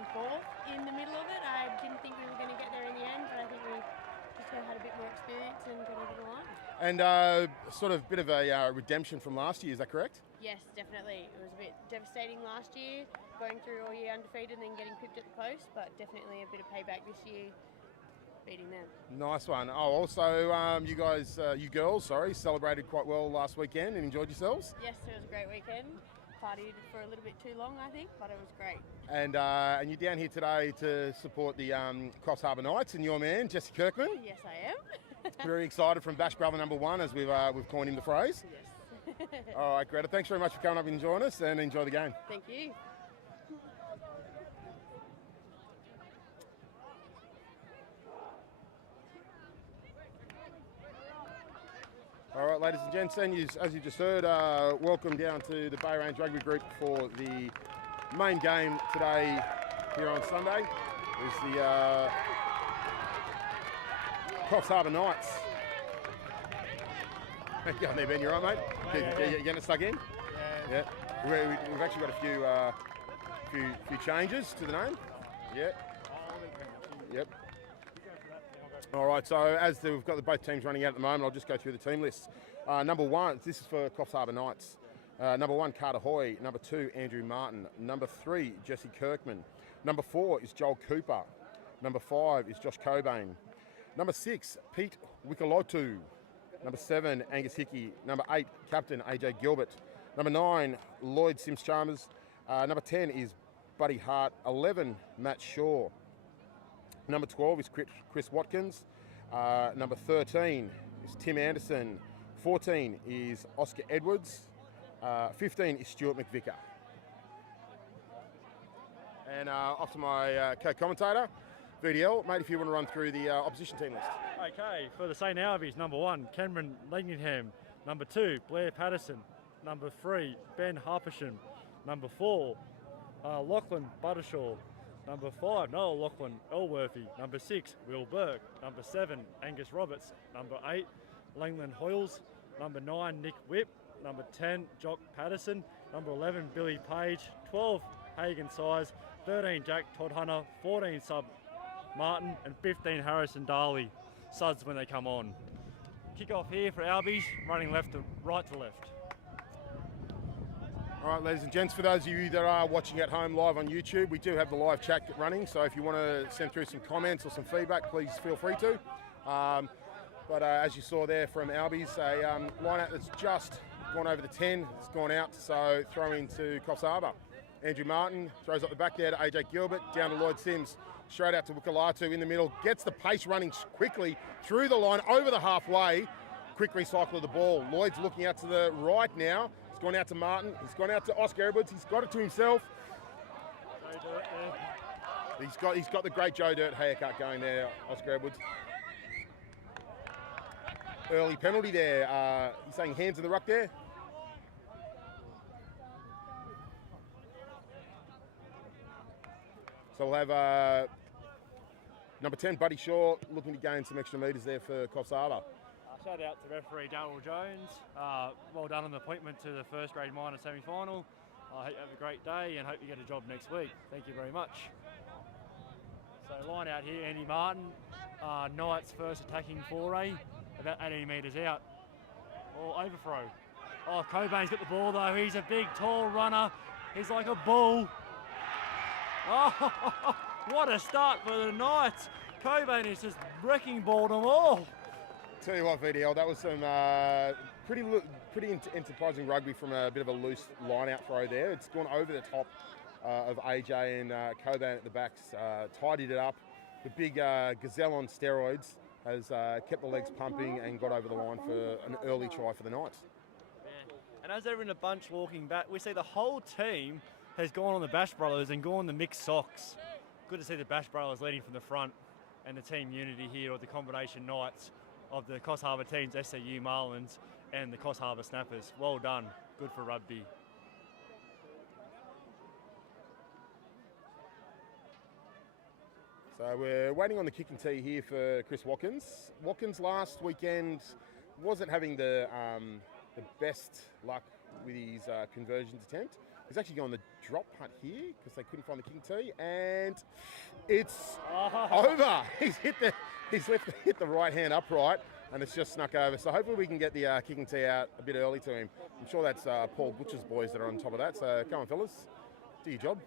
and fourth in the middle of it. I didn't think we were going to get there in the end, but I think we just had a bit more experience and got over the line. And sort of bit of a redemption from last year, is that correct? Yes, definitely. It was a bit devastating last year, going through all year undefeated and then getting pipped at the coast, but definitely a bit of payback this year, beating them. Nice one. Oh, also, you girls, celebrated quite well last weekend and enjoyed yourselves? Yes, it was a great weekend. Partied for a little bit too long, I think, but it was great. And you're down here today to support the Coffs Harbour Knights and your man, Jesse Kirkman. Yes, I am. Very excited from Bash Brother number one, as we've coined him the phrase. Yes. All right, Greta, thanks very much for coming up and joining us, and enjoy the game. Thank you. All right, ladies and gents, and as you just heard, welcome down to the Bay Range Rugby Group for the main game today here on Sunday. Is the Coffs Harbour Knights. How you going there, Ben? You all right, mate? You getting stuck in? Yeah. We've actually got a few changes to the name. Yeah. Yep. All right, so as we've got both teams running out at the moment, I'll just go through the team lists. Number one, this is for Coffs Harbour Knights. Number one, Carter Hoy. Number two, Andrew Martin. Number three, Jesse Kirkman. Number four is Joel Cooper. Number five is Josh Cobain. Number six, Pete Wikalotu. Number seven, Angus Hickey. Number eight, Captain AJ Gilbert. Number nine, Lloyd Sims-Chalmers. Number 10 is Buddy Hart. 11, Matt Shaw. Number 12 is Chris Watkins. Number 13 is Tim Anderson. 14 is Oscar Edwards. 15 is Stuart McVicker. And off to my co-commentator, VDL. Mate, if you want to run through the opposition team list. Okay, for the St Albies, number one, Cameron Langingham. Number two, Blair Patterson. Number three, Ben Harpersham. Number four, Lachlan Buttershaw. Number five, Noel Lachlan Elworthy. Number six, Will Burke. Number seven, Angus Roberts. Number eight, Langland Hoyles. Number nine, Nick Whipp. Number 10, Jock Patterson. Number 11, Billy Page. 12, Hagan Size. 13, Jack Todd Hunter. 14, Sub Martin. And 15, Harrison Darley. Suds when they come on. Kick off here for Albies, running right to left. All right, ladies and gents, for those of you that are watching at home live on YouTube, we do have the live chat running, so if you want to send through some comments or some feedback, please feel free to. But as you saw there from Albies, a line-out that's just gone over the 10, it's gone out, so throw into Coffs Harbour. Andrew Martin throws up the back there to AJ Gilbert, down to Lloyd Sims, straight out to Wikalatu in the middle, gets the pace running quickly through the line, over the halfway, quick recycle of the ball. Lloyd's looking out to the right now. He's gone out to Martin. He's gone out to Oscar Edwards. He's got it to himself. He's got the great Joe Dirt haircut going there, Oscar Edwards. Early penalty there. He's saying hands in the ruck there. So we'll have number 10, Buddy Shaw, looking to gain some extra metres there for Coffs Harbour. Shout out to referee Darryl Jones. Well done on the appointment to the first grade minor semi-final. I hope you have a great day and hope you get a job next week. Thank you very much. So line out here, Andy Martin. Knights first attacking foray, about 18 metres out. Or overthrow. Oh, Cobain's got the ball though. He's a big, tall runner. He's like a bull. Oh, what a start for the Knights. Cobain is just wrecking ball them all. Tell you what, VDL, that was some pretty enterprising rugby from a bit of a loose line-out throw there. It's gone over the top of AJ and Cobain at the backs, tidied it up. The big gazelle on steroids has kept the legs pumping and got over the line for an early try for the Knights. Yeah. And as they're in a bunch walking back, we see the whole team has gone on the Bash Brothers and gone the mixed socks. Good to see the Bash Brothers leading from the front and the team unity here, or the combination Knights of the Coffs Harbour teams, SCU Marlins and the Coffs Harbour Snappers. Well done. Good for rugby. So we're waiting on the kicking tee here for Chris Watkins. Watkins last weekend wasn't having the best luck with his conversions attempt. He's actually going the drop punt here because they couldn't find the kicking tee, and it's over. He's hit the right hand upright, and it's just snuck over. So hopefully we can get the kicking tee out a bit early to him. I'm sure that's Paul Butcher's boys that are on top of that. So come on, fellas, do your job.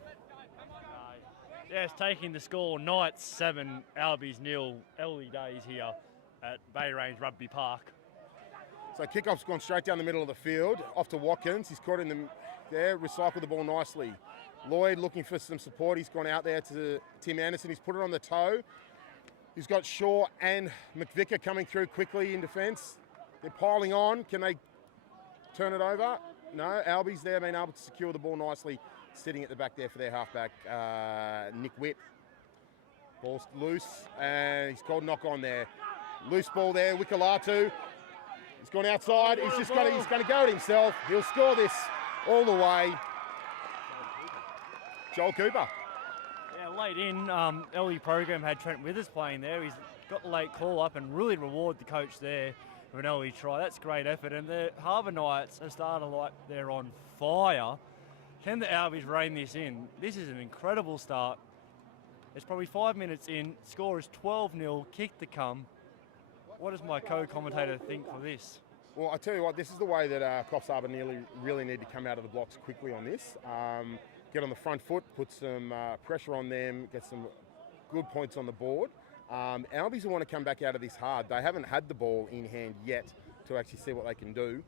Yeah, it's taking the score Knights 7, Albies 0, early days here at Bay Range Rugby Park. So kickoff's gone straight down the middle of the field, off to Watkins. He's caught in the there, recycled the ball nicely. Lloyd looking for some support. He's gone out there to Tim Anderson. He's put it on the toe. He's got Shaw and McVicker coming through quickly in defence. They're piling on. Can they turn it over? No. Albies there being able to secure the ball nicely, sitting at the back there for their halfback, Nick Whitt. Ball's loose, and he's called knock on there. Loose ball there, Wikalatu. He's gone outside. He's going to go at himself. He'll score this all the way. Joel Cooper. Yeah, late in, early program had Trent Withers playing there. He's got the late call up and really reward the coach there for an early try. That's great effort. And the Harbour Knights have started like they're on fire. Can the Albies rein this in? This is an incredible start. It's probably 5 minutes in. Score is 12-0, kick to come. What does my co-commentator think for this? Well, I tell you what, this is the way that Coffs Harbour really need to come out of the blocks quickly on this. Get on the front foot, put some pressure on them, get some good points on the board. Albies will want to come back out of this hard. They haven't had the ball in hand yet to actually see what they can do.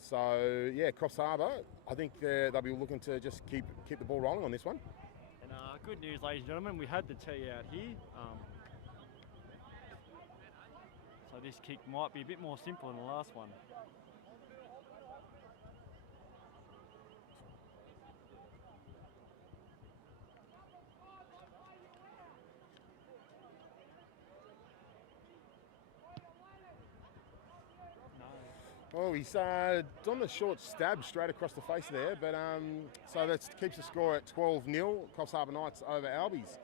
So, yeah, Coffs Harbour, I think they'll be looking to just keep the ball rolling on this one. And good news, ladies and gentlemen, we had the tee out here. So this kick might be a bit more simple than the last one. Oh, he's done the short stab straight across the face there, but so that keeps the score at 12-0. Coffs Harbour Knights over Albies.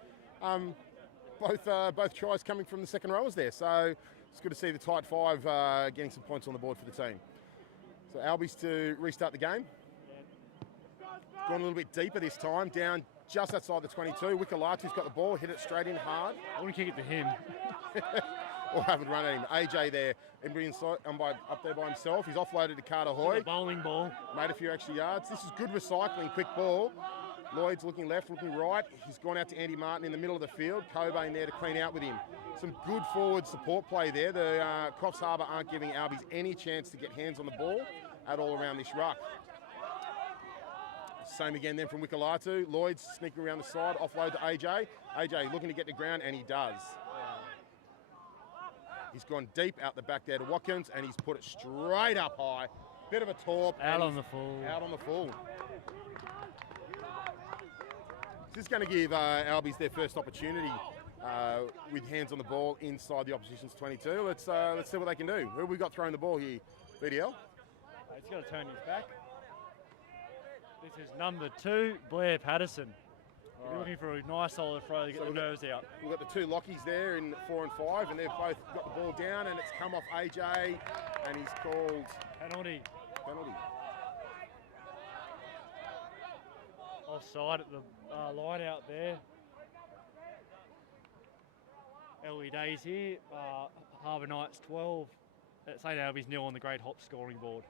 Both tries coming from the second rowers there, so it's good to see the tight five getting some points on the board for the team. So Albies to restart the game. Gone a little bit deeper this time, down just outside the 22. Wikalatu's got the ball, hit it straight in hard. I want to kick it to him. Or have it run at him. AJ there, up there by himself. He's offloaded to Carter Hoy. Bowling ball. Made a few extra yards. This is good recycling, quick ball. Lloyd's looking left, looking right. He's gone out to Andy Martin in the middle of the field. Cobain there to clean out with him. Some good forward support play there. The Coffs Harbour aren't giving Albies any chance to get hands on the ball at all around this ruck. Same again then from Wikalatu. Lloyd's sneaking around the side, offload to AJ. AJ looking to get to ground, and he does. He's gone deep out the back there to Watkins, and he's put it straight up high. Bit of a torp. Out on the full. Out on the full. This is going to give Albies their first opportunity with hands on the ball inside the opposition's 22. Let's see what they can do. Who have we got throwing the ball here? VDL? He's got to turn his back. This is number 2, Blair Patterson. We're looking for a nice solid throw to get the nerves out. We've got the two lockies there in 4 and 5, and they've both got the ball down, and it's come off AJ, and he's called penalty. Penalty. Offside at the line out there. Early days here. Harbour Knights 12. St Albies 0 on the Great Hop scoring board.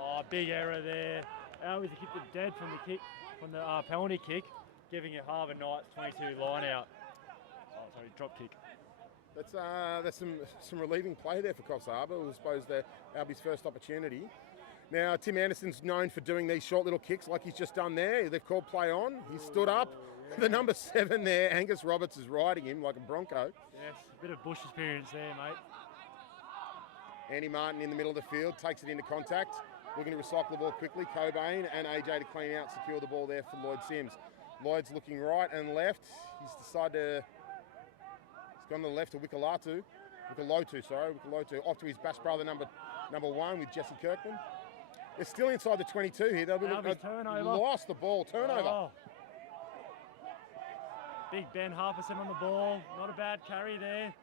Oh, big error there. Albies have kicked it dead from the kick, from the penalty kick, giving it Harbour Knights 22 line out. Oh, sorry, drop kick. That's some relieving play there for Coffs Harbour. I suppose the Albies' first opportunity. Now, Tim Anderson's known for doing these short little kicks like he's just done there. They've called play on. He stood up. The number 7 there, Angus Roberts, is riding him like a bronco. Yes, a bit of bush experience there, mate. Andy Martin in the middle of the field, takes it into contact. Looking to recycle the ball quickly. Cobain and AJ to clean out, secure the ball there for Lloyd Sims. Lloyd's looking right and left. He's decided to... He's gone to the left to Wikalatu. Wikalatu, off to his bash brother number 1 with Jesse Kirkman. They're still inside the 22 here. They'll be lost the ball. Turnover. Oh. Big Ben Harperson on the ball. Not a bad carry there.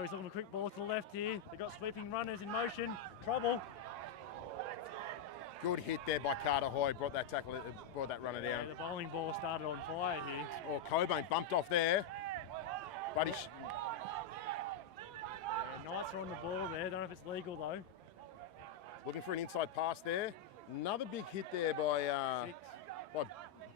He's looking for a quick ball to the left here. They've got sweeping runners in motion. Trouble. Good hit there by Carter Hoy. Brought that runner down. The bowling ball started on fire here. Or Cobain bumped off there. But Knights are on the ball there. Don't know if it's legal though. looking for an inside pass there. Another big hit there by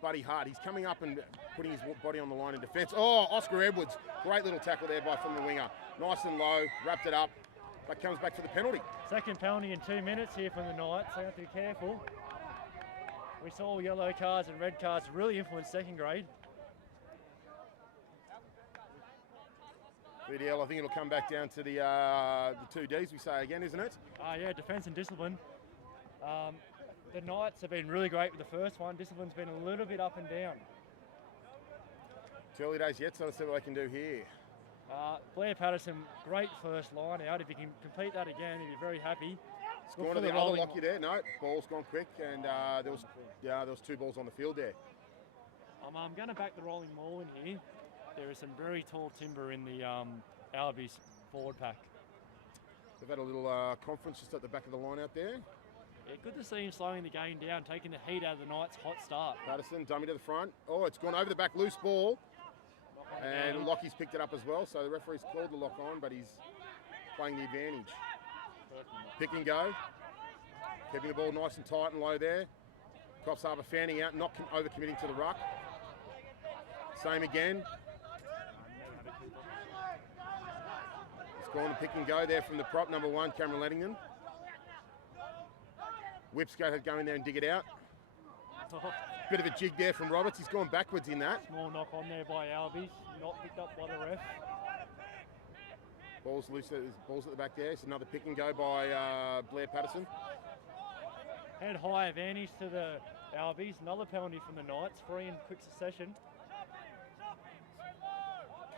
Buddy Hart. He's coming up and putting his body on the line in defence. Oh, Oscar Edwards. Great little tackle there from the winger. Nice and low. Wrapped it up. But comes back for the penalty. Second penalty in 2 minutes here from the Knights, so you have to be careful. We saw yellow cards and red cards really influence second grade. VDL, I think it'll come back down to the 2Ds, we say again, isn't it? Yeah, defence and discipline. The Knights have been really great with the first one. Discipline's been a little bit up and down. It's early days yet, so let's see what they can do here. Blair Patterson, great first line out. If he can complete that again, he'd be very happy. It's gone to the other locky there. No, ball's gone quick, and there was 2 balls on the field there. I'm going to back the rolling maul in here. There is some very tall timber in the Albies forward pack. They've had a little conference just at the back of the line out there. Yeah, good to see him slowing the game down, taking the heat out of the Knights' hot start. Patterson, dummy to the front. Oh, it's gone over the back, loose ball. And Lockie's picked it up as well, so the referee's called the lock on, but he's playing the advantage. Pick and go. Keeping the ball nice and tight and low there. Coffs Harbour fanning out, not over-committing to the ruck. Same again. It's gone to pick and go there from the prop, number 1, Cameron Lettington. Whipscote going there and dig it out. Bit of a jig there from Roberts. He's gone backwards in that. Small knock on there by Albies, not picked up by the ref. Ball's loose. Ball's at the back there. It's another pick and go by Blair Patterson. Head high advantage to the Albies. Another penalty from the Knights. 3 in quick succession.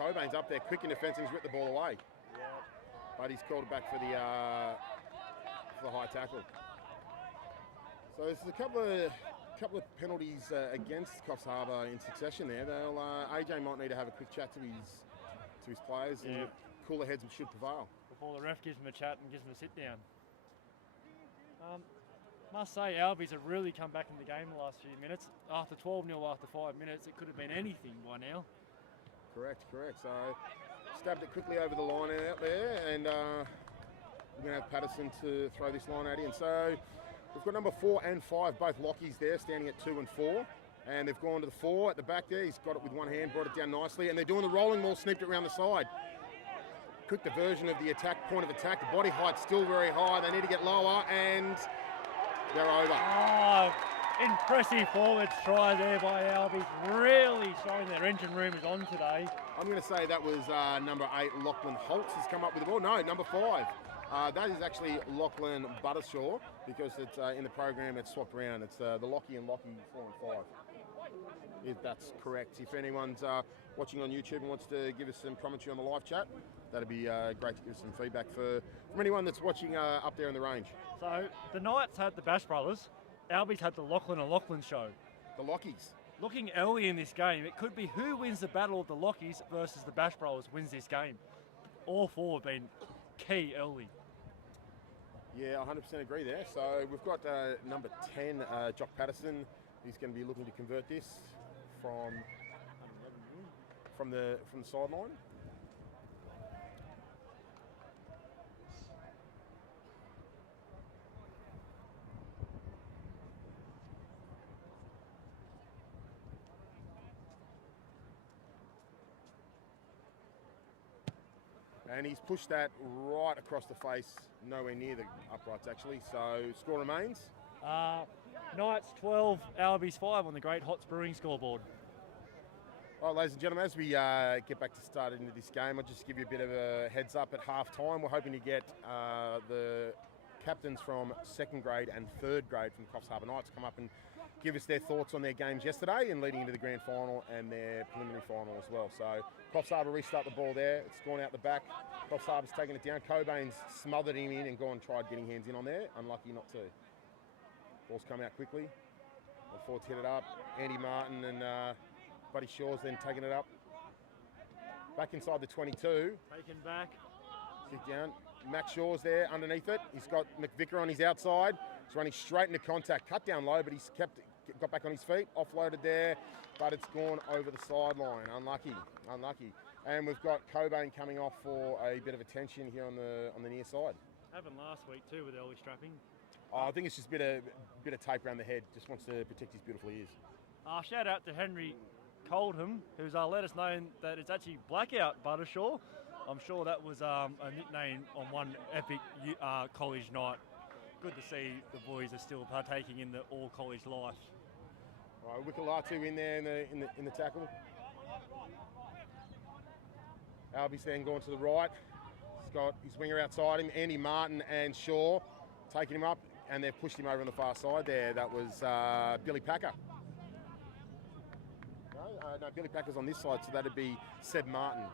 Cobain's up there, quick in defence, and he's ripped the ball away. But he's called it back for the high tackle. So there's a couple of penalties against Coffs Harbour in succession there. AJ might need to have a quick chat to his players, and cooler heads should prevail. Before the ref gives him a chat and gives him a sit down. Must say, Albies have really come back in the game the last few minutes. After 12-0 after 5 minutes, it could have been anything by now. Correct. So stabbed it quickly over the line out there, and we're going to have Patterson to throw this line out in. So we've got number 4 and 5, both lockies there, standing at 2 and 4. And they've gone to the 4 at the back there. He's got it with one hand, brought it down nicely. And they're doing the rolling maul, snipped it around the side. Quick diversion of the attack, point of attack. The body height's still very high. They need to get lower, and they're over. Oh, impressive forwards try there by Albies. Really showing their engine room is on today. I'm going to say that was number 8, Lachlan Holtz, has come up with the ball. No, number 5. That is actually Lachlan Buttershaw, because it's in the program it's swapped around. It's the Lockie and 4 and 5. If that's correct. If anyone's watching on YouTube and wants to give us some commentary on the live chat, that'd be great to give us some feedback from anyone that's watching up there in the range. So the Knights had the Bash Brothers, Albies had the Lachlan and Lachlan show. The Lockies. Looking early in this game, it could be who wins the battle of the Lockies versus the Bash Brothers wins this game. All 4 have been key early. Yeah, 100% agree there. So we've got number 10, Jock Patterson. He's going to be looking to convert this from the sideline. And he's pushed that right across the face, nowhere near the uprights actually. So score remains. Knights 12, Albies 5 on the Great Hots Brewing scoreboard. All right, ladies and gentlemen, as we get back to start into this game, I'll just give you a bit of a heads up at half time. We're hoping to get the captains from 2nd grade and 3rd grade from Coffs Harbour Knights come up and give us their thoughts on their games yesterday and leading into the grand final and their preliminary final as well. So Coffs Harbour restart the ball there. It's gone out the back. Coffs Harbour's taken it down. Cobain's smothered him in and tried getting hands in on there. Unlucky not to. Ball's come out quickly. The forwards hit it up. Andy Martin and Buddy Shaw's then taking it up. Back inside the 22. Taken back. Kick down. Max Shaw's there underneath it. He's got McVicker on his outside. He's running straight into contact, cut down low, but he's got back on his feet, offloaded there, but it's gone over the sideline. Unlucky. And we've got Cobain coming off for a bit of attention here on the near side. Happened last week too with early strapping. I think it's just a bit of tape around the head. Just wants to protect his beautiful ears. Shout out to Henry Coldham, who's let us know that it's actually Blackout Buttershaw. I'm sure that was a nickname on one epic college night. Good to see the boys are still partaking in the all-college life. Right, Wikalatu in there in the tackle. Albies then going to the right. He's got his winger outside him, Andy Martin and Shaw taking him up, and they've pushed him over on the far side there. That was Billy Packer. No, Billy Packer's on this side, so that'd be Seb Martin.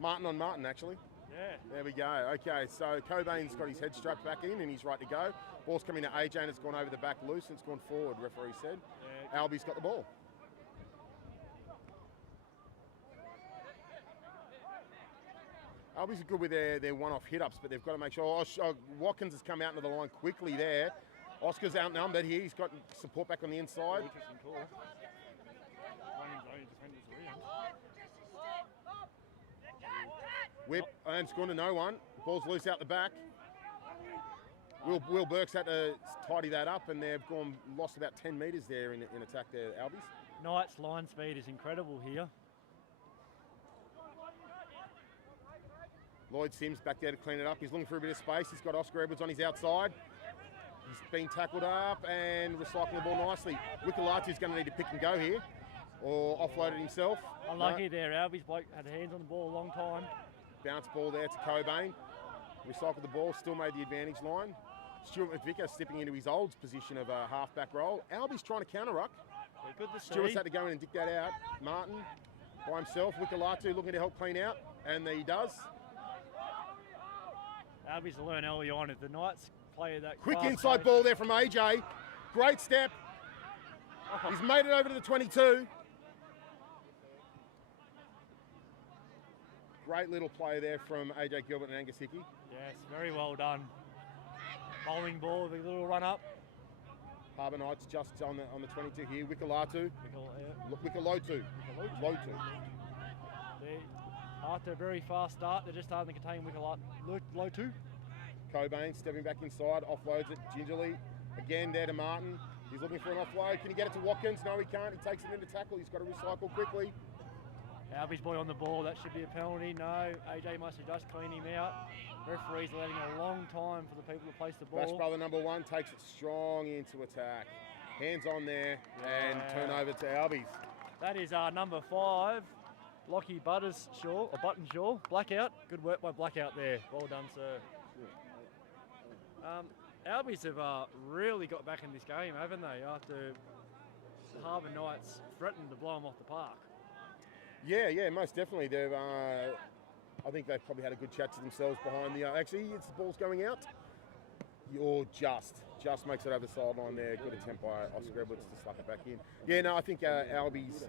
Martin on Martin, actually. Yeah. There we go. Okay, so Cobain's got his head strapped back in and he's right to go. Ball's coming to AJ and it's gone over the back loose and it's gone forward, referee said. Yeah. Albies got the ball. Albies are good with their one-off hit-ups, but they've got to make sure... Watkins has come out into the line quickly there. Oscar's outnumbered here. He's got support back on the inside. Interesting call. Whip, and it's gone to no one. The ball's loose out the back. Will Burks had to tidy that up, and they've lost about 10 metres there in attack there, Albies. Knight's line speed is incredible here. Lloyd Sims back there to clean it up. He's looking for a bit of space. He's got Oscar Edwards on his outside. He's been tackled up and recycling the ball nicely. Wikalatu's going to need to pick and go here, or offload it himself. Unlucky there. Albies bloke had hands on the ball a long time. Bounce ball there to Cobain. Recycled the ball, still made the advantage line. Stuart McVicker stepping into his old position of a half-back role. Albies trying to counter-ruck. Good to see. Stewart's had to go in and dig that out. Martin by himself. Wikalatu looking to help clean out, and he does. Albies to learn early on if the Knights play that quick inside ball there from AJ. Great step. He's made it over to the 22. Great little play there from AJ Gilbert and Angus Hickey. Yes, very well done. Bowling ball with a little run up. Harbour Knights just on the 22 here. Wikalatu. Wikalotu. After a very fast start, they're just starting to contain Wikalatu. Cobain stepping back inside, offloads it gingerly. Again there to Martin. He's looking for an offload. Can he get it to Watkins? No, he can't. He takes it into tackle. He's got to recycle quickly. Albies boy on the ball. That should be a penalty. No, AJ must have just cleaned him out. Referee's letting a long time for the people to place the ball. Bash brother number 1 takes it strong into attack. Hands on there and turnover to Albies. That is number 5, Lockie Buttonshaw. Blackout. Good work by Blackout there. Well done, sir. Albies have really got back in this game, haven't they? After the Harbour Knights threatened to blow them off the park. Yeah, most definitely. They've, I think they've probably had a good chat to themselves behind the. Actually, it's the ball's going out. You're just makes it over the sideline there. Good attempt by Oscar Edwards to slap it back in. Yeah, no, I think Albies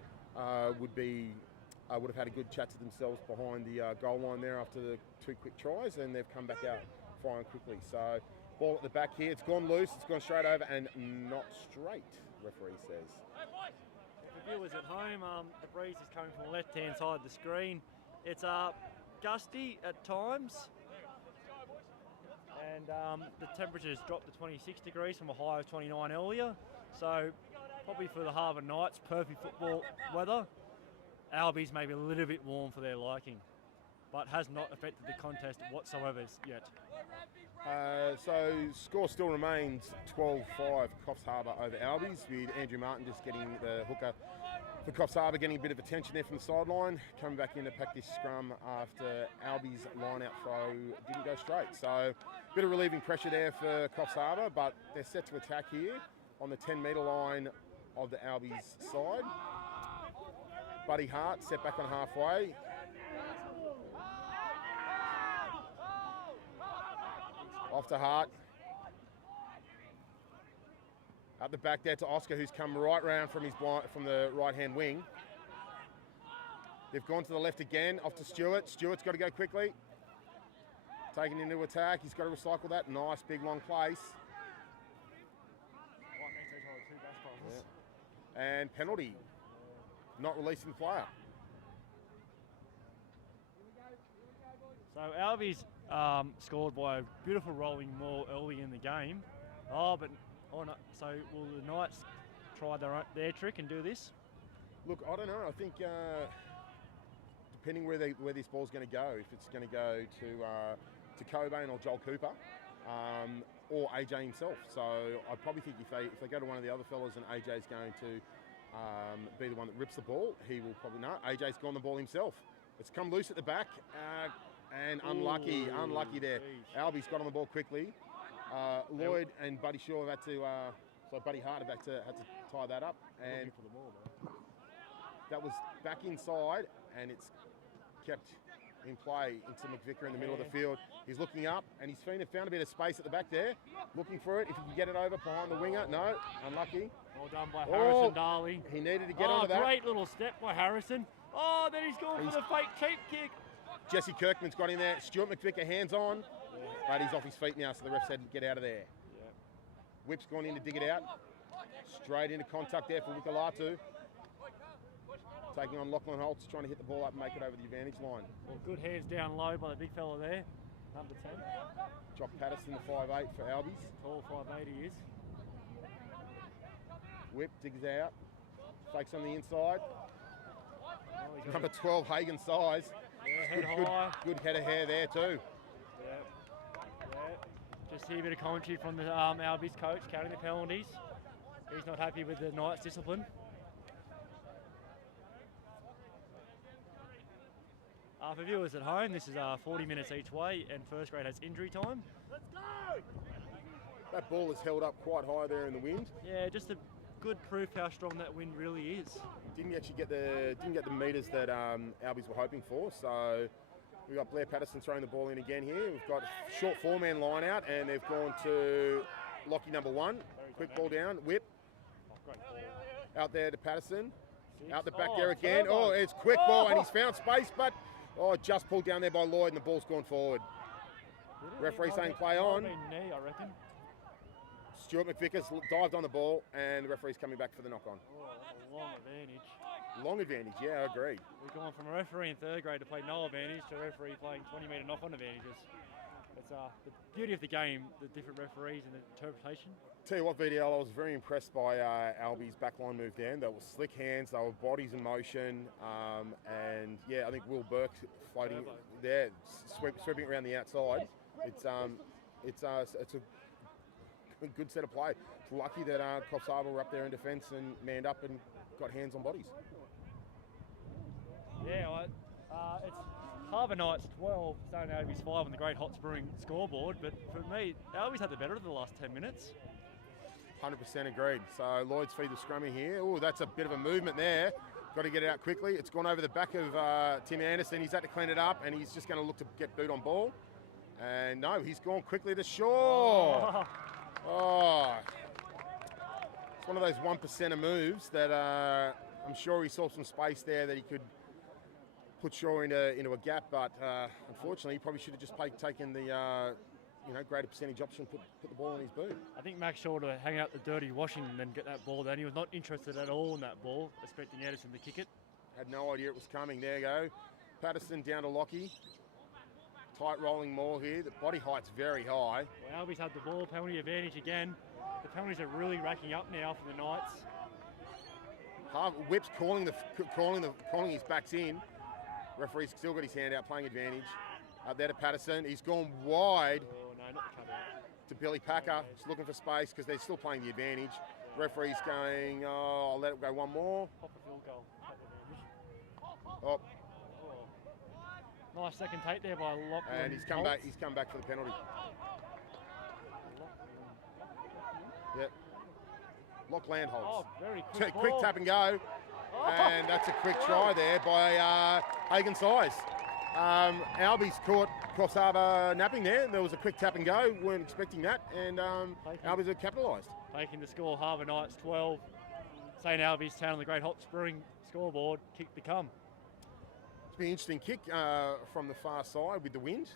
would have had a good chat to themselves behind the goal line there after the 2 quick tries, and they've come back out firing quickly. So ball at the back here. It's gone loose. It's gone straight over and not straight. Referee says. For viewers at home, the breeze is coming from the left-hand side of the screen. It's gusty at times, and the temperature's dropped to 26 degrees from a high of 29 earlier. So probably for the Harbour Knights, perfect football weather. Albies may be a little bit warm for their liking, but has not affected the contest whatsoever yet. So score still remains 12-5 Coffs Harbour over Albies, with Andrew Martin just getting the hooker for Coffs Harbour, getting a bit of attention there from the sideline, coming back in to pack this scrum after Albies' line-out throw didn't go straight. So a bit of relieving pressure there for Coffs Harbour, but they're set to attack here on the 10-metre line of the Albies side. Buddy Hart set back on halfway. Off to Hart. Up the back there to Oscar, who's come right round from the right-hand wing. They've gone to the left again, off to Stewart. Stewart's got to go quickly. Taken into attack, he's got to recycle that. Nice, big, long place. And penalty, not releasing the player. So Albies scored by a beautiful rolling maul early in the game. So will the Knights try their trick and do this? Look, I don't know. I think depending where this ball's going to go, if it's going to go to Cobain or Joel Cooper, or AJ himself. So I probably think if they go to one of the other fellas and AJ's going to be the one that rips the ball, he will probably not. AJ's gone the ball himself. It's come loose at the back and unlucky there. Geez. Albies got on the ball quickly. Lloyd and Buddy Shaw have had to, Buddy Hart have had to tie that up, and For the ball, though. that was back inside, and it's kept in play into McVicker in the middle of the field. He's looking up, and he's found a bit of space at the back there, looking for it. If he can get it over behind the winger, no, unlucky. Well done by Harrison Darley. He needed to get onto that. Great little step by Harrison. Oh, then he's gone for the fake cheap kick. Jesse Kirkman's got in there. Stuart McVicker hands on, but he's off his feet now, so the ref said get out of there. Yeah. Whip's gone in to dig it out. Straight into contact there for Wikalatu. Taking on Lachlan Holtz, trying to hit the ball up and make it over the advantage line. Well, good hands down low by the big fella there, number 10. Jock Patterson, the 5'8" for Albies. Tall 5'8" he is. Whip digs out. Fakes on the inside. Oh, he's got Number 12, Hagen Size. head high. Good head of hair there too. Yeah. Just hear a bit of commentary from the Albies coach, counting the penalties. He's not happy with the Knights' discipline. For viewers at home, this is 40 minutes each way, and first grade has injury time. That ball is held up quite high there in the wind. Yeah, just a good proof how strong that wind really is. Didn't actually get the meters that Albies were hoping for. So we've got Blair Patterson throwing the ball in again here. We've got short 4-man line out, and they've gone to Lockie number 1. Quick ball down, Whip. Out there to Patterson. Out the back there again. Turbo. Oh, it's quick ball, and he's found space, but just pulled down there by Lloyd, and the ball's gone forward. Referee saying play on. Knee, I reckon. Stuart McVicker's dived on the ball, and the referee's coming back for the knock-on. Oh, that's a long advantage. Long advantage, yeah, I agree. We've gone from a referee in third grade to play no advantage to a referee playing 20-metre knock-on advantages. It's the beauty of the game, the different referees and the interpretation. Tell you what, VDL, I was very impressed by Albies' backline move then. They were slick hands, they were bodies in motion, and yeah, I think Will Burke floating there, sweeping around the outside. It's a good set of play. It's lucky that Coffs Harbour were up there in defence and manned up and got hands on bodies. Yeah, it's Harbour Knights 12, Stone Albies 5 on the Great Hot Spring scoreboard, but for me, Albies had the better of the last 10 minutes. 100% agreed. So Lloyd's feed the scrummy here. Oh, that's a bit of a movement there. Got to get it out quickly. It's gone over the back of Tim Anderson. He's had to clean it up, and he's just going to look to get boot on ball. And no, he's gone quickly to shore. Oh. It's one of those 1% of moves that I'm sure he saw some space there that he could put Shaw into a gap, but unfortunately, he probably should have just taken the greater percentage option, put the ball in his boot. I think Max Shaw to hang out the dirty washing and then get that ball down. He was not interested at all in that ball, expecting Anderson to kick it. Had no idea it was coming. There you go. Patterson down to Lockie. Tight rolling maul here. The body height's very high. Well, Albies had the ball, penalty advantage again. The penalties are really racking up now for the Knights. Whip's calling his backs in. Referee's still got his hand out, playing advantage. Up there to Patterson. He's gone wide. Oh no, not the cutout. To Billy Packer. He's looking for space because they're still playing the advantage. Referee's going, I'll let it go one more. Pop a field goal. Oh. Nice second take there by Lachlan. And he's come back for the penalty. Yep. Lachlan holds. Oh, very quick Quick ball. tap and go. And that's a quick try there by Hagen Size. Albies caught Coffs Harbour napping there. There was a quick tap and go. Weren't expecting that. And Albies have capitalised. Taking the score, Harbour Knights 12. St Albies Town on the Great Hot Spring scoreboard. Kick to come. It's been an interesting kick from the far side with the wind.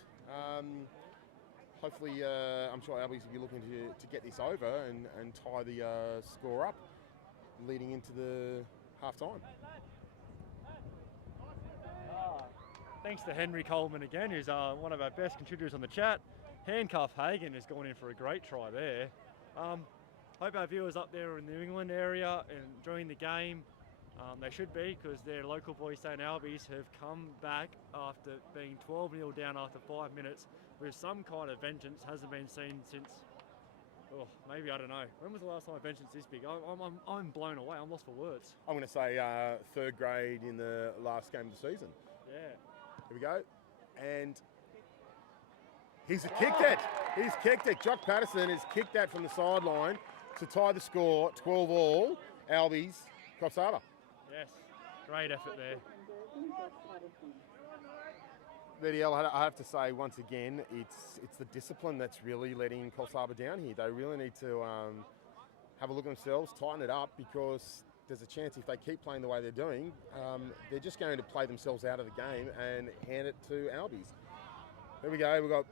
Hopefully, I'm sure Albies will be looking to get this over and tie the score up. leading into the half-time. Thanks to Henry Coleman again, who's one of our best contributors on the chat. Handcuff Hagen has gone in for a great try there. Hope our viewers up there in the New England area are enjoying the game. They should be, because their local boys, St Albies, have come back after being 12-0 down after 5 minutes with some kind of vengeance. Hasn't been seen since, maybe, I don't know. When was the last time a vengeance this big? I'm blown away. I'm lost for words. I'm going to say third grade in the last game of the season. Yeah. Here we go. And he's kicked it. He's kicked it. Jock Patterson has kicked that from the sideline to tie the score, 12-all, Albies, Coffs Harbour. Yes, great effort there. VDL, I have to say once again, it's the discipline that's really letting Coffs Harbour down here. They really need to have a look at themselves, tighten it up, because there's a chance if they keep playing the way they're doing, they're just going to play themselves out of the game and hand it to Albies. There we go. We've got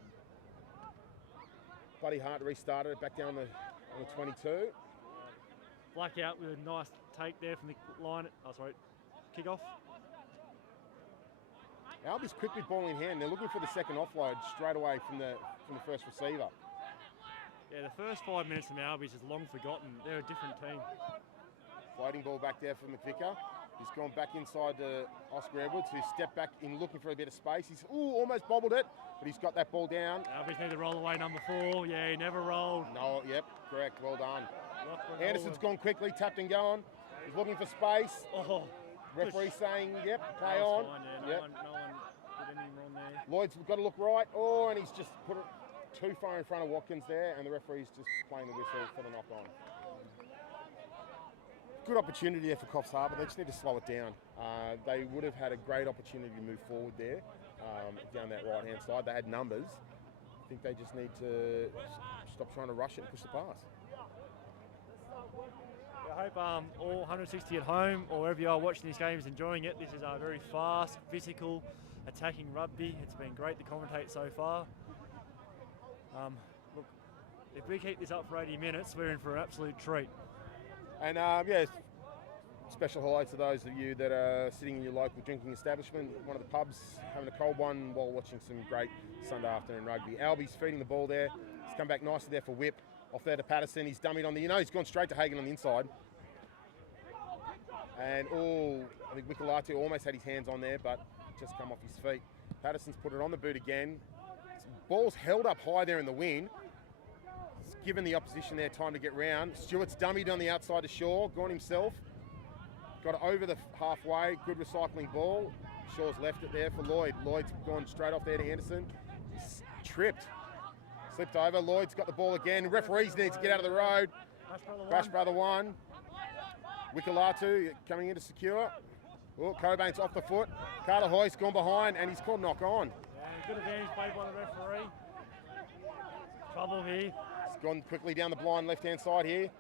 Buddy Hart restarted it back down on the 22. Blackout with a nice take there from the line. Kick off. Albies quick with ball in hand. They're looking for the second offload straight away from the first receiver. Yeah, the first 5 minutes from Albies is long forgotten. They're a different team. Floating ball back there for McVicker. He's gone back inside to Oscar Edwards, who stepped back in looking for a bit of space. He's almost bobbled it, but he's got that ball down. Albies need to roll away number 4. Yeah, he never rolled. No, yep, correct. Well done. Anderson's gone quickly, tapped and going. He's looking for space. Referee saying, yep, play on. Fine, yeah. No one did anything wrong there. Lloyd's got to look right. And he's just put it too far in front of Watkins there, and the referee's just playing the whistle for the knock on. Good opportunity there for Coffs Harbour. They just need to slow it down. They would have had a great opportunity to move forward there, down that right-hand side. They had numbers. I think they just need to stop trying to rush it and push the pass. I hope all 160 at home or wherever you are watching these games enjoying it. This is a very fast, physical, attacking rugby. It's been great to commentate so far. Look, if we keep this up for 80 minutes, we're in for an absolute treat. And special hello to those of you that are sitting in your local drinking establishment, one of the pubs, having a cold one while watching some great Sunday afternoon rugby. Albies feeding the ball there. He's come back nicely there for Whip. Off there to Patterson. He's dummied on he's gone straight to Hagen on the inside. And I think Wickalatu almost had his hands on there, but just come off his feet. Patterson's put it on the boot again. Ball's held up high there in the wind. It's given the opposition their time to get round. Stewart's dummied on the outside to Shaw, gone himself. Got it over the halfway, good recycling ball. Shaw's left it there for Lloyd. Lloyd's gone straight off there to Anderson. He's tripped. Slipped over. Lloyd's got the ball again. Referees need to get out of the road. Bash Brother 1. Wickalatu coming in to secure. Cobain's off the foot. Carter Hoy's gone behind and he's called knock on. Yeah, good advantage played by the referee. Trouble here. He's gone quickly down the blind left-hand side here.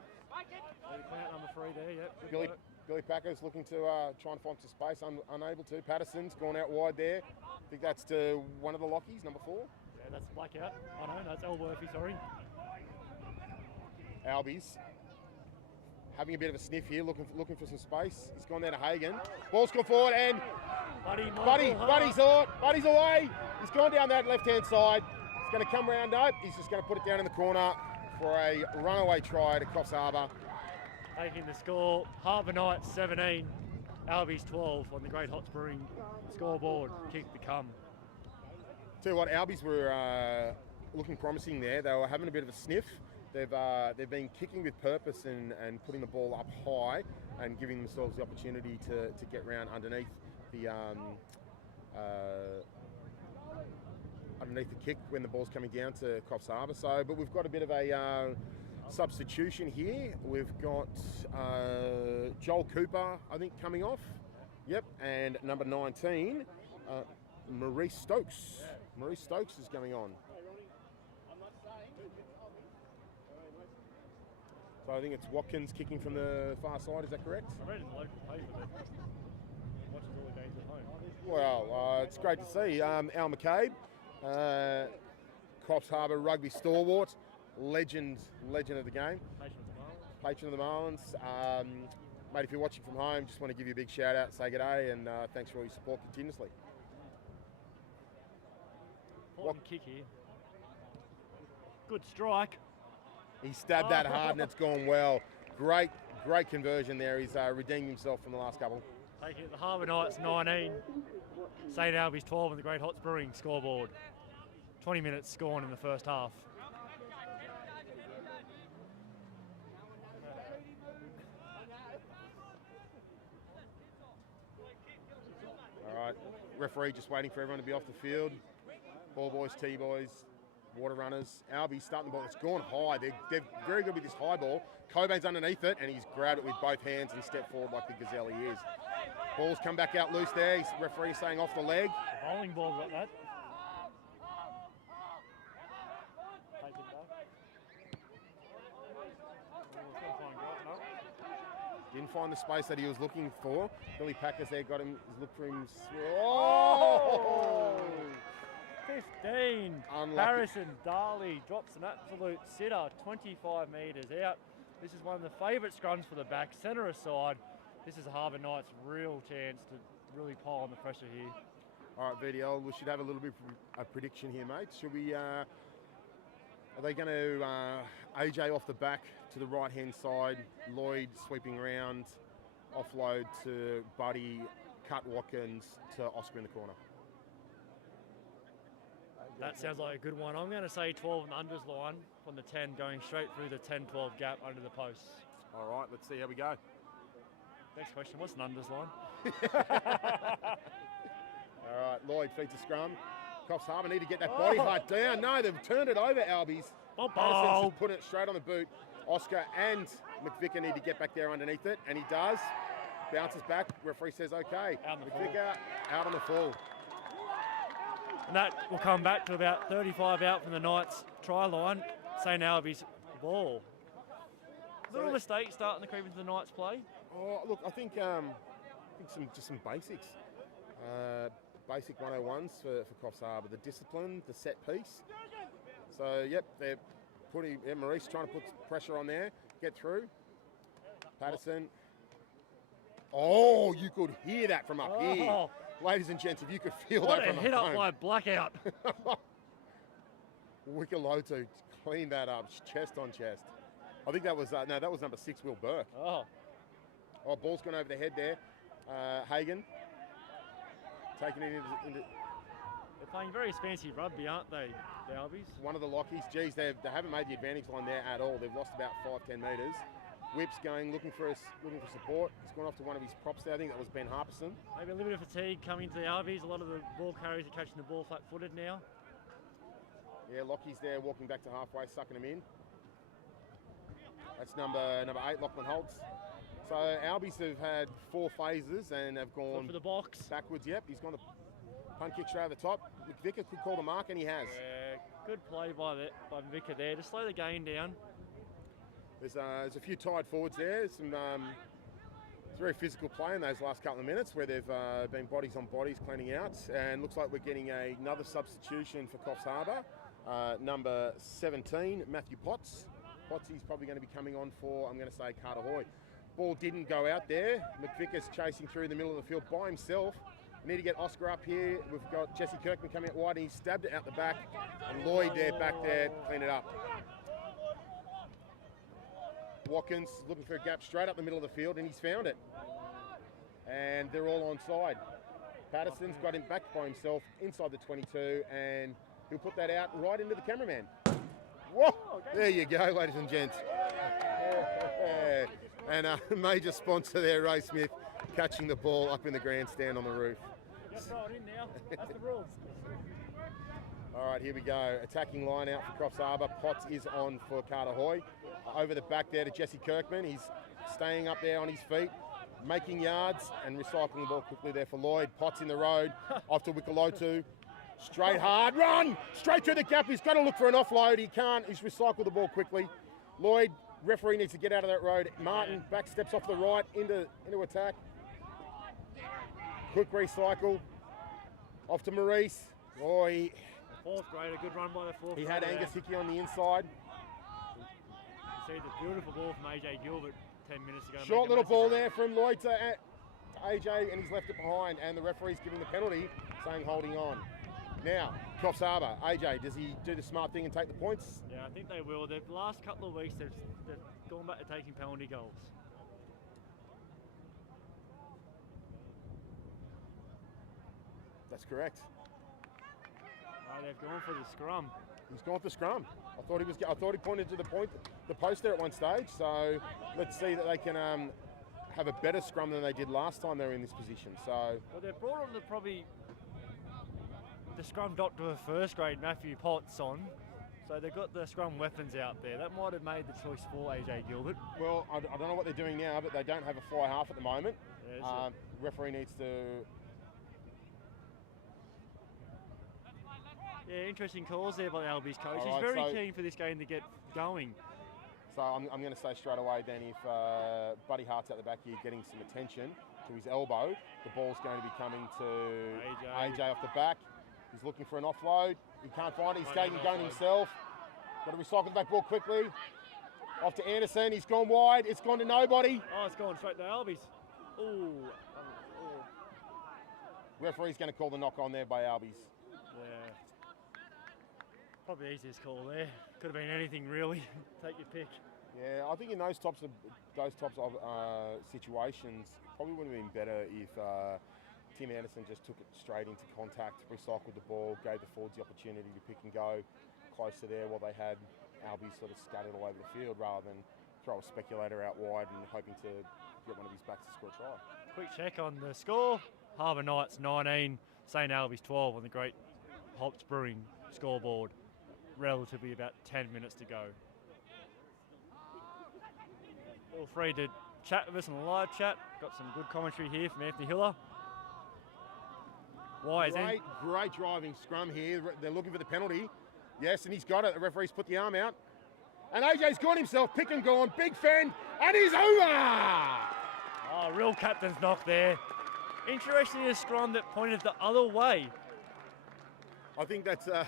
Number 3 there, yep. Billy Packer's looking to try and find some space, unable to. Patterson's gone out wide there. I think that's to one of the lockies, number 4. Yeah, that's Blackout. Oh no, that's Elworthy, sorry. Albies having a bit of a sniff here, looking for some space. He's gone there to Hagen. Ball's gone forward and Buddy's away. He's gone down that left-hand side. He's going to come round. Nope, he's just going to put it down in the corner for a runaway try to Coffs Harbour. Taking the score, Harbour Knights 17, Albies 12 on the Great Hots Brewing scoreboard. Kick to come. Tell you what, Albies were looking promising there. They were having a bit of a sniff. They've been kicking with purpose and putting the ball up high and giving themselves the opportunity to get round underneath the kick when the ball's coming down to Coffs Harbour. But we've got a bit of a substitution here. We've got Joel Cooper, I think, coming off. Yep, and number 19, Maurice Stokes. Maurice Stokes is coming on. So I think it's Watkins kicking from the far side, is that correct? I read in the local paper that watches all the games at home. Well, it's great to see. Al McCabe, Coffs Harbour rugby stalwart, legend of the game. Patron of the Marlins. Mate, if you're watching from home, just want to give you a big shout out, say g'day, and thanks for all your support continuously. Important kick here. Good strike. He stabbed that hard and it's gone well. Great conversion there. He's redeemed himself from the last couple. Taking it the Harbour Knights 19, St Albies 12 on the Great Hot Brewing scoreboard. 20 minutes gone in the first half. All right, referee just waiting for everyone to be off the field. Ball boys, T-boys, water runners. Albies starting the ball. It's gone high. They're very good with this high ball. Cobain's underneath it, and he's grabbed it with both hands and stepped forward like the gazelle he is. Ball's come back out loose there. He's referee saying off the leg. The bowling ball got that. Take it back. Didn't find the space that he was looking for. Billy Packers there got him, looked for him. Oh! 15. Unlucky. Harrison Darley drops an absolute sitter, 25 metres out. This is one of the favourite scrums for the back, centre aside. This is Harbour Knights' real chance to really pile on the pressure here. All right, VDL, we should have a little bit of a prediction here, mate. Should we, are they going to AJ off the back to the right-hand side, Lloyd sweeping around, offload to Buddy, cut Watkins to Oscar in the corner? That sounds like a good one. I'm going to say 12 and unders line from the 10, going straight through the 10-12 gap under the posts. All right, let's see how we go. Next question, what's an unders line? All right, Lloyd feeds a scrum. Coffs Harbour need to get that body height down. No, they've turned it over, Albies. Patterson's put it straight on the boot. Oscar and McVicker need to get back there underneath it, and he does. Bounces back, referee says okay. McVicker out on the full. And that will come back to about 35 out from the Knights try line. St Albies ball. Little mistake starting to creep into the Knights play. Oh, look, I think some basics. Basic 101s for Coffs Harbour. The discipline, the set piece. So, yep, they're putting, Maurice trying to put pressure on there, get through. Patterson. Oh, you could hear that from up here. Ladies and gents, if you could feel what that from a hit home. up by Blackout. Wickelotu cleaned that up, chest on chest. I think that was, no, that was number 6, Will Burke. Oh, ball's gone over the head there. Hagan taking it into they're playing very fancy rugby, aren't they, the Albies? one of the lockies. Geez, they haven't made the advantage line there at all. They've lost about 5-10 metres. Whip's going, looking for support. He's gone off to one of his props there. I think that was Ben Harperson. Maybe a little bit of fatigue coming to the Albies. A lot of the ball carriers are catching the ball flat-footed now. Yeah, Lockie's there, walking back to halfway, sucking him in. That's number 8, Lachlan Holtz. So Albies have had 4 phases and have gone for the box backwards. Yep, he's gone to punt kick straight over the top. McVicker could call the mark, and he has. Yeah, good play by Vicker there to slow the game down. There's a few tired forwards there. Some it's very physical play in those last couple of minutes where they've been bodies on bodies cleaning out, and looks like we're getting another substitution for Coffs Harbour. Number 17, Matthew Potts. Potsy's probably going to be coming on for, I'm going to say, Carter Hoy. Ball didn't go out there. McVicker's chasing through the middle of the field by himself. We need to get Oscar up here. We've got Jesse Kirkman coming out wide, and he stabbed it out the back. And Lloyd there, back there, clean it up. Watkins looking for a gap straight up the middle of the field, and he's found it. And they're all onside. Patterson's got him back by himself inside the 22, and he'll put that out right into the cameraman. Whoa! There you go, ladies and gents. And a major sponsor there, Ray Smith, catching the ball up in the grandstand on the roof. Just throw it in now. That's the rules. All right, here we go. Attacking line out for Coffs Harbour. Potts is on for Carter Hoy. Over the back there to Jesse Kirkman. He's staying up there on his feet, making yards and recycling the ball quickly there for Lloyd. Potts in the road, off to Wickelotu. Straight hard, run! Straight through the gap. He's got to look for an offload. He can't. He's recycled the ball quickly. Lloyd, referee needs to get out of that road. Martin, back steps off the right into attack. Quick recycle. Off to Maurice. Oh, Fourth grader, good run by the fourth he grader. had Angus Hickey on the inside. See the beautiful ball from AJ Gilbert. 10 minutes ago. Short little ball there from Lloyd to AJ, and he's left it behind, and the referee's giving the penalty, saying holding on. Now, Coffs Harbour, AJ, does he do the smart thing and take the points? Yeah, I think they will. The last couple of weeks, they've gone back to taking penalty goals. That's correct. No, they've gone for the scrum. He's gone for scrum. I thought he pointed to the post there at one stage. So let's see that they can have a better scrum than they did last time they were in this position. So well, they've brought on the scrum doctor of first grade, Matthew Potts, on. So they've got the scrum weapons out there. That might have made the choice for AJ Gilbert. Well, I don't know what they're doing now, but they don't have a fly half at the moment. Yeah, referee needs to. Yeah, interesting calls there by the Albies coach. All He's right, very keen for this game to get going. So I'm going to say straight away then, if Buddy Hart's at the back here getting some attention to his elbow, the ball's going to be coming to AJ off the back. He's looking for an offload. He can't find it. He's taking going himself. Got to recycle the back ball quickly. Off to Anderson. He's gone wide. It's gone to nobody. Oh, it's gone straight to Albies. Ooh. Referee's going to call the knock on there by Albies. Yeah. Probably the easiest call there. Could have been anything really. Take your pick. Yeah, I think in those types of situations, it probably would have been better if Tim Anderson just took it straight into contact, recycled the ball, gave the forwards the opportunity to pick and go close to there while they had Albies sort of scattered all over the field, rather than throw a speculator out wide and hoping to get one of his backs to score a try. Quick check on the score. Harbour Knights 19, St Albies 12 on the Great Hops Brewing scoreboard. Relatively about 10 minutes to go. Feel free to chat with us on the live chat. Got some good commentary here from Anthony Hiller. Great driving scrum here. They're looking for the penalty. Yes, and he's got it. The referee's put the arm out. And AJ's gone himself, pick and gone, big fend, and he's over! Oh, real captain's knock there. Interesting a scrum that pointed the other way. I think that's a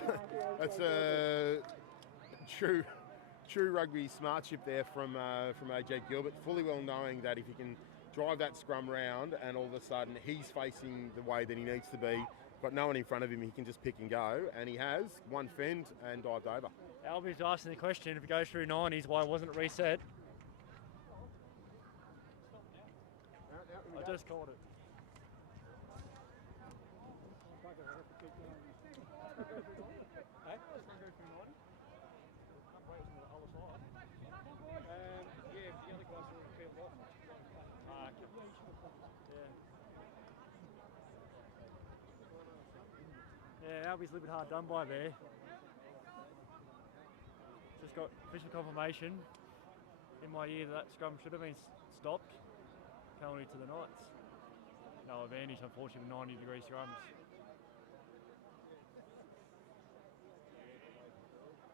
true rugby smartship there from AJ Gilbert, fully well knowing that if he can drive that scrum round and all of a sudden he's facing the way that he needs to be, got no one in front of him, he can just pick and go, and he has one fend and dived over. Albies asking the question, if it goes through 90s, why wasn't it reset? I just called it. Yeah, Albies a little bit hard done by there. Just got official confirmation in my ear that scrum should have been stopped. Penalty to the Knights. No advantage, unfortunately, 90-degree scrums.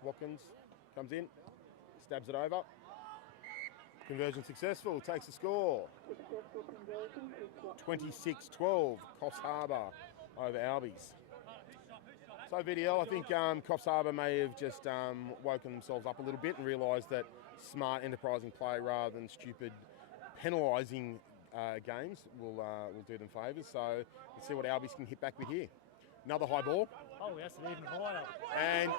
Watkins comes in, stabs it over. Conversion successful, takes the score. 26-12, Coffs Harbour over Albies. So VDL, I think Coffs Harbour may have just woken themselves up a little bit and realised that smart, enterprising play rather than stupid penalising games will do them favours. So let's see what Albies can hit back with here. Another high ball. Oh, that's an even higher. And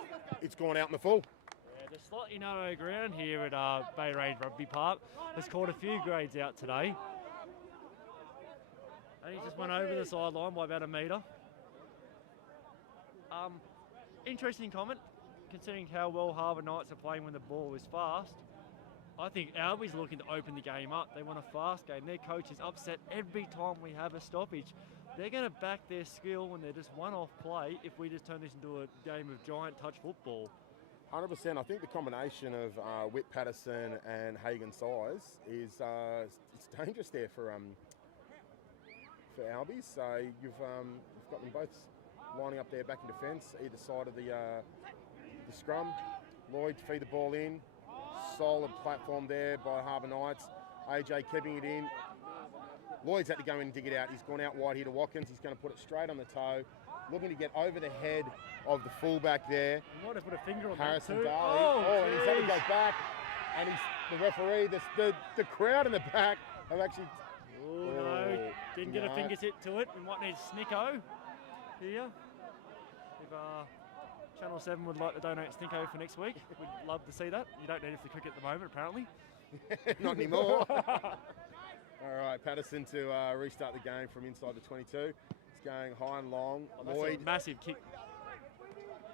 it's gone out in the full. Yeah, the slightly narrow ground here at Bay Range Rugby Park has caught a few grades out today. And he just went over the sideline by about a metre. Interesting comment, considering how well Harbour Knights are playing when the ball is fast. I think Albies are looking to open the game up. They want a fast game. Their coach is upset every time we have a stoppage. They're going to back their skill when they're just one-off play if we just turn this into a game of giant touch football. 100%. I think the combination of Whit Patterson and Hagen size is it's dangerous there for Albies. So you've got them both lining up there back in defence, either side of the scrum. Lloyd to feed the ball in. Solid platform there by Harbour Knights. AJ keeping it in. Lloyd's had to go in and dig it out. He's gone out wide here to Watkins. He's going to put it straight on the toe. Looking to get over the head of the fullback there. He might have put a finger on Harrison that too. Daly. And he's had to go back. And he's the referee, the crowd in the back have actually... Oh, no, didn't get a finger tip to it. We might need Snicko here. If Channel 7 would like to donate Snicko for next week, we'd love to see that. You don't need it for cricket at the moment, apparently. Not anymore. All right, Patterson to restart the game from inside the 22. It's going high and long. That's Lloyd, a massive kick.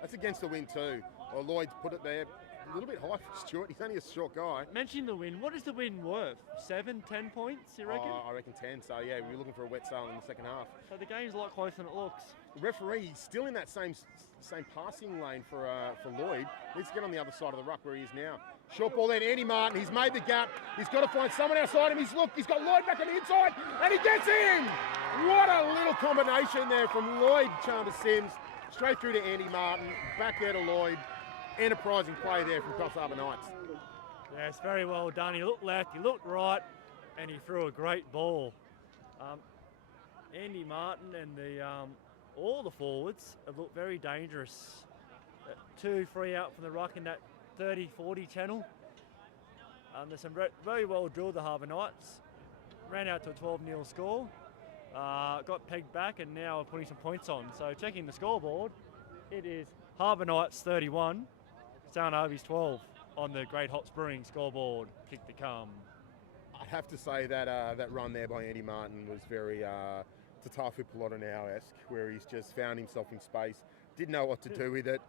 That's against the wind too. Well, Lloyd's put it there. A little bit high for Stewart. He's only a short guy. Mentioning the win, what is the win worth? 7, 10 points, you reckon? I reckon 10. So, yeah, we're looking for a wet sail in the second half. So the game's a lot closer than it looks. The referee, still in that same passing lane for Lloyd. Needs to get on the other side of the ruck where he is now. Short ball there, Andy Martin. He's made the gap. He's got to find someone outside him. He's got Lloyd back on the inside, and he gets in! What a little combination there from Lloyd Chalmers Sims. Straight through to Andy Martin, back there to Lloyd. Enterprising play there from Coffs Harbour Knights. Yes, very well done. He looked left, he looked right, and he threw a great ball. Andy Martin and all the forwards have looked very dangerous. 2-3 out from the ruck in that 30-40 channel. There's some very well drilled, the Harbour Knights. Ran out to a 12-0 score. Got pegged back and now putting some points on. So checking the scoreboard, it is Harbour Knights 31, Sound Albies 12 on the Great Hot Spring scoreboard. Kick to come. I have to say that that run there by Andy Martin was very Tatafu Pelotto-esque, where he's just found himself in space, didn't know what to do with it,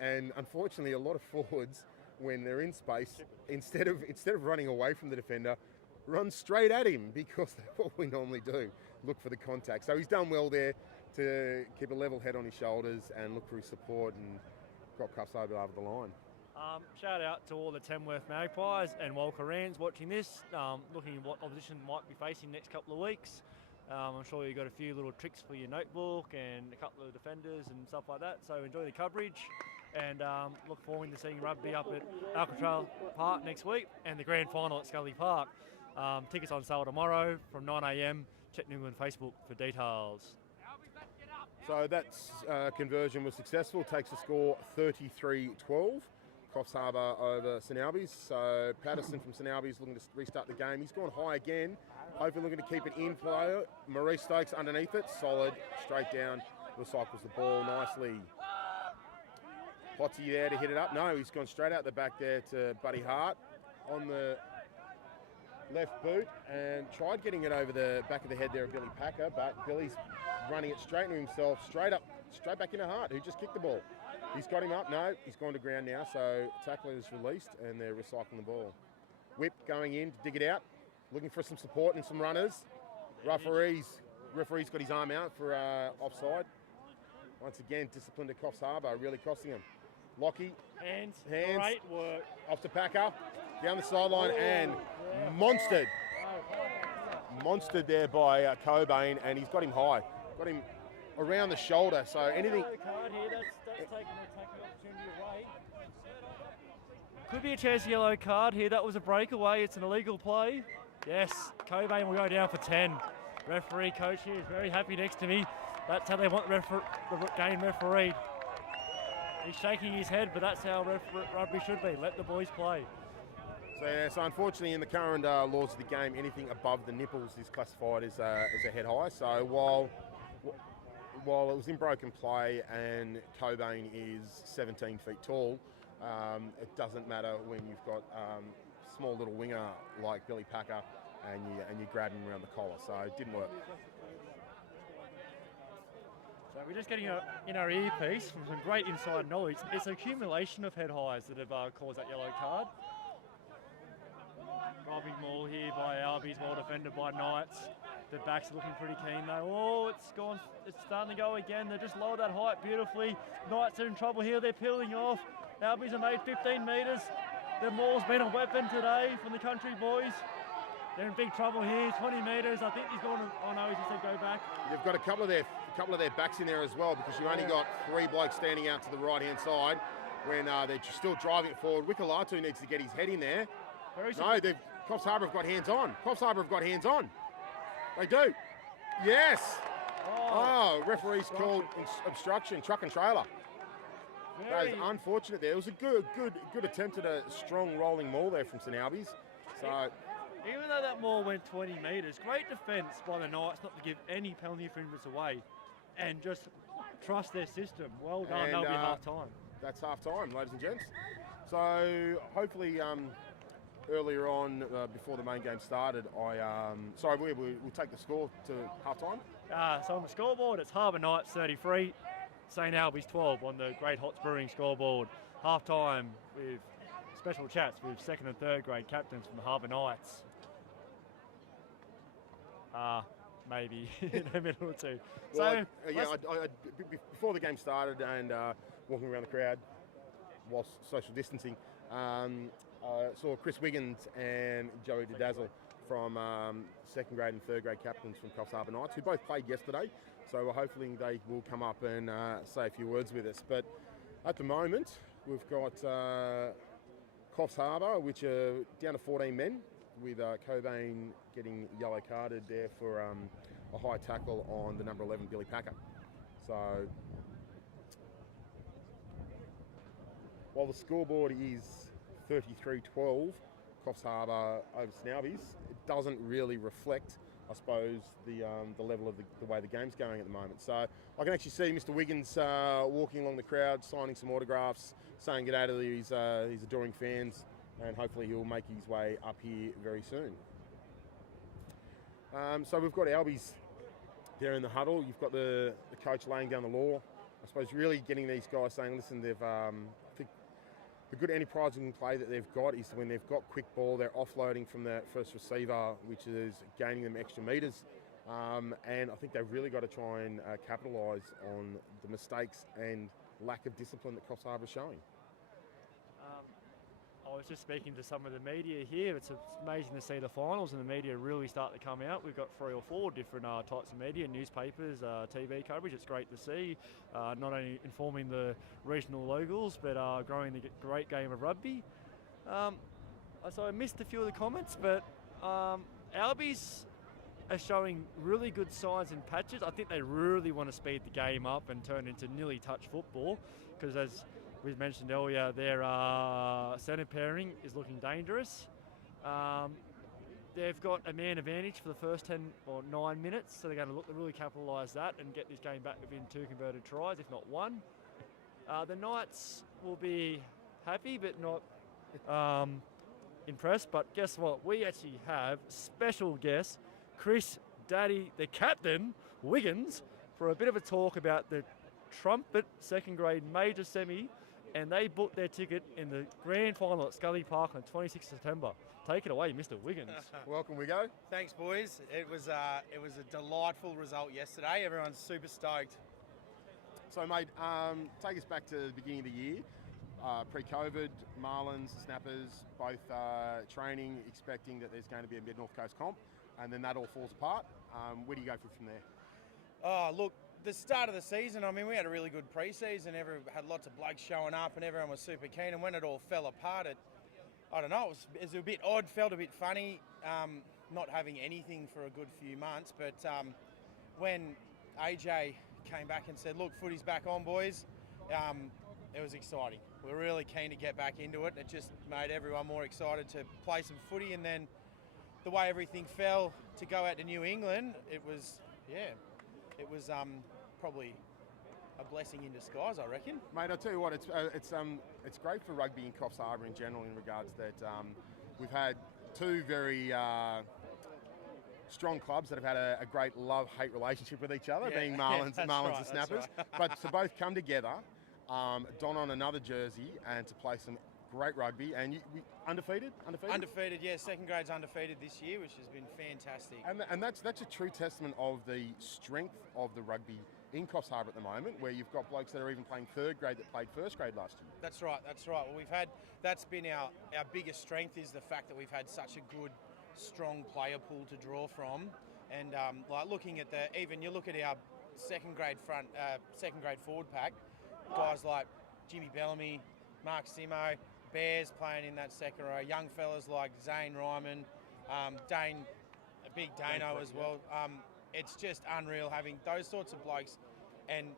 and unfortunately a lot of forwards, when they're in space, instead of running away from the defender, run straight at him, because that's what we normally do, look for the contact. So he's done well there to keep a level head on his shoulders and look for his support and got Coffs Harbour over the line. Shout out to all the Tamworth Magpies and Walker Rands watching this, looking at what opposition might be facing next couple of weeks. I'm sure you've got a few little tricks for your notebook and a couple of defenders and stuff like that, so enjoy the coverage and look forward to seeing rugby up at Alcatraz Park next week and the grand final at Scully Park. Tickets on sale tomorrow from 9 a.m. Check New England Facebook for details. So that conversion was successful, takes the score 33-12. Coffs Harbour over St Albies. So Patterson from St Albies looking to restart the game. He's gone high again, hopefully looking to keep it in play. Maurice Stokes underneath it, solid, straight down, recycles the ball nicely. Potty there to hit it up. No, he's gone straight out the back there to Buddy Hart on the left boot and tried getting it over the back of the head there of Billy Packer, but Billy's running it straight into himself, straight back into Hart, who just kicked the ball. He's got him up. No, he's gone to ground now, so tackler is released and they're recycling the ball. Whip going in to dig it out, looking for some support and some runners. Referee's got his arm out for offside. Once again, discipline to Coffs Harbour, really costing him. Lockie, hands, great work. Off to Packer, down the sideline and monstered there by Cobain, and he's got him high, got him around the shoulder. So anything. Card here, that's taking the opportunity away. Could be a chance yellow card here. That was a breakaway. It's an illegal play. Yes, Cobain will go down for 10. Referee coach here is very happy next to me. That's how they want the game refereed. He's shaking his head, but that's how rugby should be. Let the boys play. So unfortunately, in the current laws of the game, anything above the nipples is classified as a head high. So while it was in broken play and Cobain is 17 feet tall, it doesn't matter when you've got small little winger like Billy Packer and you grab him around the collar. So it didn't work. So we're just getting in our earpiece from some great inside knowledge. It's an accumulation of head highs that have caused that yellow card. Robbing maul here by Albies, well defended by Knights. The backs are looking pretty keen though. Oh, it's starting to go again. They just lowered that height beautifully. Knights are in trouble here. They're peeling off. Albies have made 15 metres. The maul's been a weapon today from the country boys. They're in big trouble here. 20 metres. I think he's going to. Oh no, he just said go back. They've got a couple of their backs in there as well, because you only got 3 blokes standing out to the right hand side when they're still driving it forward. Wickalatu needs to get his head in there. No, Coffs Harbour have got hands on. Coffs Harbour have got hands on. They do. Yes. Oh, referee's called obstruction, truck and trailer. That is unfortunate there. It was a good attempt at a strong rolling maul there from St Albies. So, even though that maul went 20 metres, great defence by the Knights not to give any penalty infringements away and just trust their system. Well done, that'll be half-time. That's half-time, ladies and gents. So, hopefully, earlier on, before the main game started, we'll take the score to half-time. So on the scoreboard, it's Harbour Knights 33, St Albies 12 on the Great Hots Brewing scoreboard. Half-time with special chats with second and third grade captains from the Harbour Knights. Maybe in a minute or two. Well, before the game started and walking around the crowd whilst social distancing, saw Chris Wiggins and Joey DeDazzle from second grade and third grade captains from Coffs Harbour Knights, who both played yesterday. So hopefully they will come up and say a few words with us. But at the moment, we've got Coffs Harbour, which are down to 14 men, with Cobain getting yellow carded there for a high tackle on the number 11 Billy Packer. So while the scoreboard is 33-12, Coffs Harbour over St Albies, it doesn't really reflect, I suppose, the level of the way the game's going at the moment. So I can actually see Mr Wiggins walking along the crowd, signing some autographs, saying g'day to his adoring fans, and hopefully he'll make his way up here very soon. So we've got Albies there in the huddle. You've got the coach laying down the law. I suppose really getting these guys saying, listen, they've I think the good enterprising play that they've got is when they've got quick ball, they're offloading from that first receiver, which is gaining them extra metres. And I think they've really got to try and capitalise on the mistakes and lack of discipline that Coffs Harbour is showing. I was just speaking to some of the media here. It's amazing to see the finals and the media really start to come out. We've got 3 or 4 different types of media, newspapers, TV coverage. It's great to see, not only informing the regional locals, but growing the great game of rugby. So I missed a few of the comments, but Albies are showing really good signs in patches. I think they really want to speed the game up and turn into nearly touch football, because as we mentioned earlier, their centre pairing is looking dangerous. They've got a man advantage for the first 10 or 9 minutes, so they're going to look to really capitalise that and get this game back within 2 converted tries, if not 1. The Knights will be happy but not impressed. But guess what? We actually have special guest Chris Daddy, the captain, Wiggins, for a bit of a talk about the Trumpet second grade major semi, and they booked their ticket in the grand final at Scully Park on 26th September. Take it away, Mr. Wiggins. Welcome, Wiggo. Thanks, boys. It was a delightful result yesterday. Everyone's super stoked. So, mate, take us back to the beginning of the year. Pre-COVID, Marlins, Snappers, both training, expecting that there's going to be a Mid-North Coast comp, and then that all falls apart. Where do you go from there? Oh, look, the start of the season, I mean, we had a really good pre-season. Had lots of blokes showing up and everyone was super keen. And when it all fell apart, I don't know, it was a bit odd, felt a bit funny, not having anything for a good few months. But when AJ came back and said, look, footy's back on, boys, it was exciting. We were really keen to get back into it. It just made everyone more excited to play some footy. And then the way everything fell to go out to New England, it was probably a blessing in disguise, I reckon. Mate, I'll tell you what, it's great for rugby in Coffs Harbour in general, in regards that we've had 2 very strong clubs that have had a great love-hate relationship with each other, being Marlins and Snappers. Right. But to both come together, don on another jersey and to play some great rugby. And undefeated? Undefeated, yeah. Second grade's undefeated this year, which has been fantastic. And that's a true testament of the strength of the rugby in Coffs Harbour at the moment, where you've got blokes that are even playing third grade that played first grade last year. That's right. Well, that's been our biggest strength, is the fact that we've had such a good, strong player pool to draw from. And like looking at you look at our second grade forward pack, guys like Jimmy Bellamy, Mark Simo, Bears playing in that second row, young fellas like Zane Ryman, Dane, big Dano as well. It's just unreal having those sorts of blokes and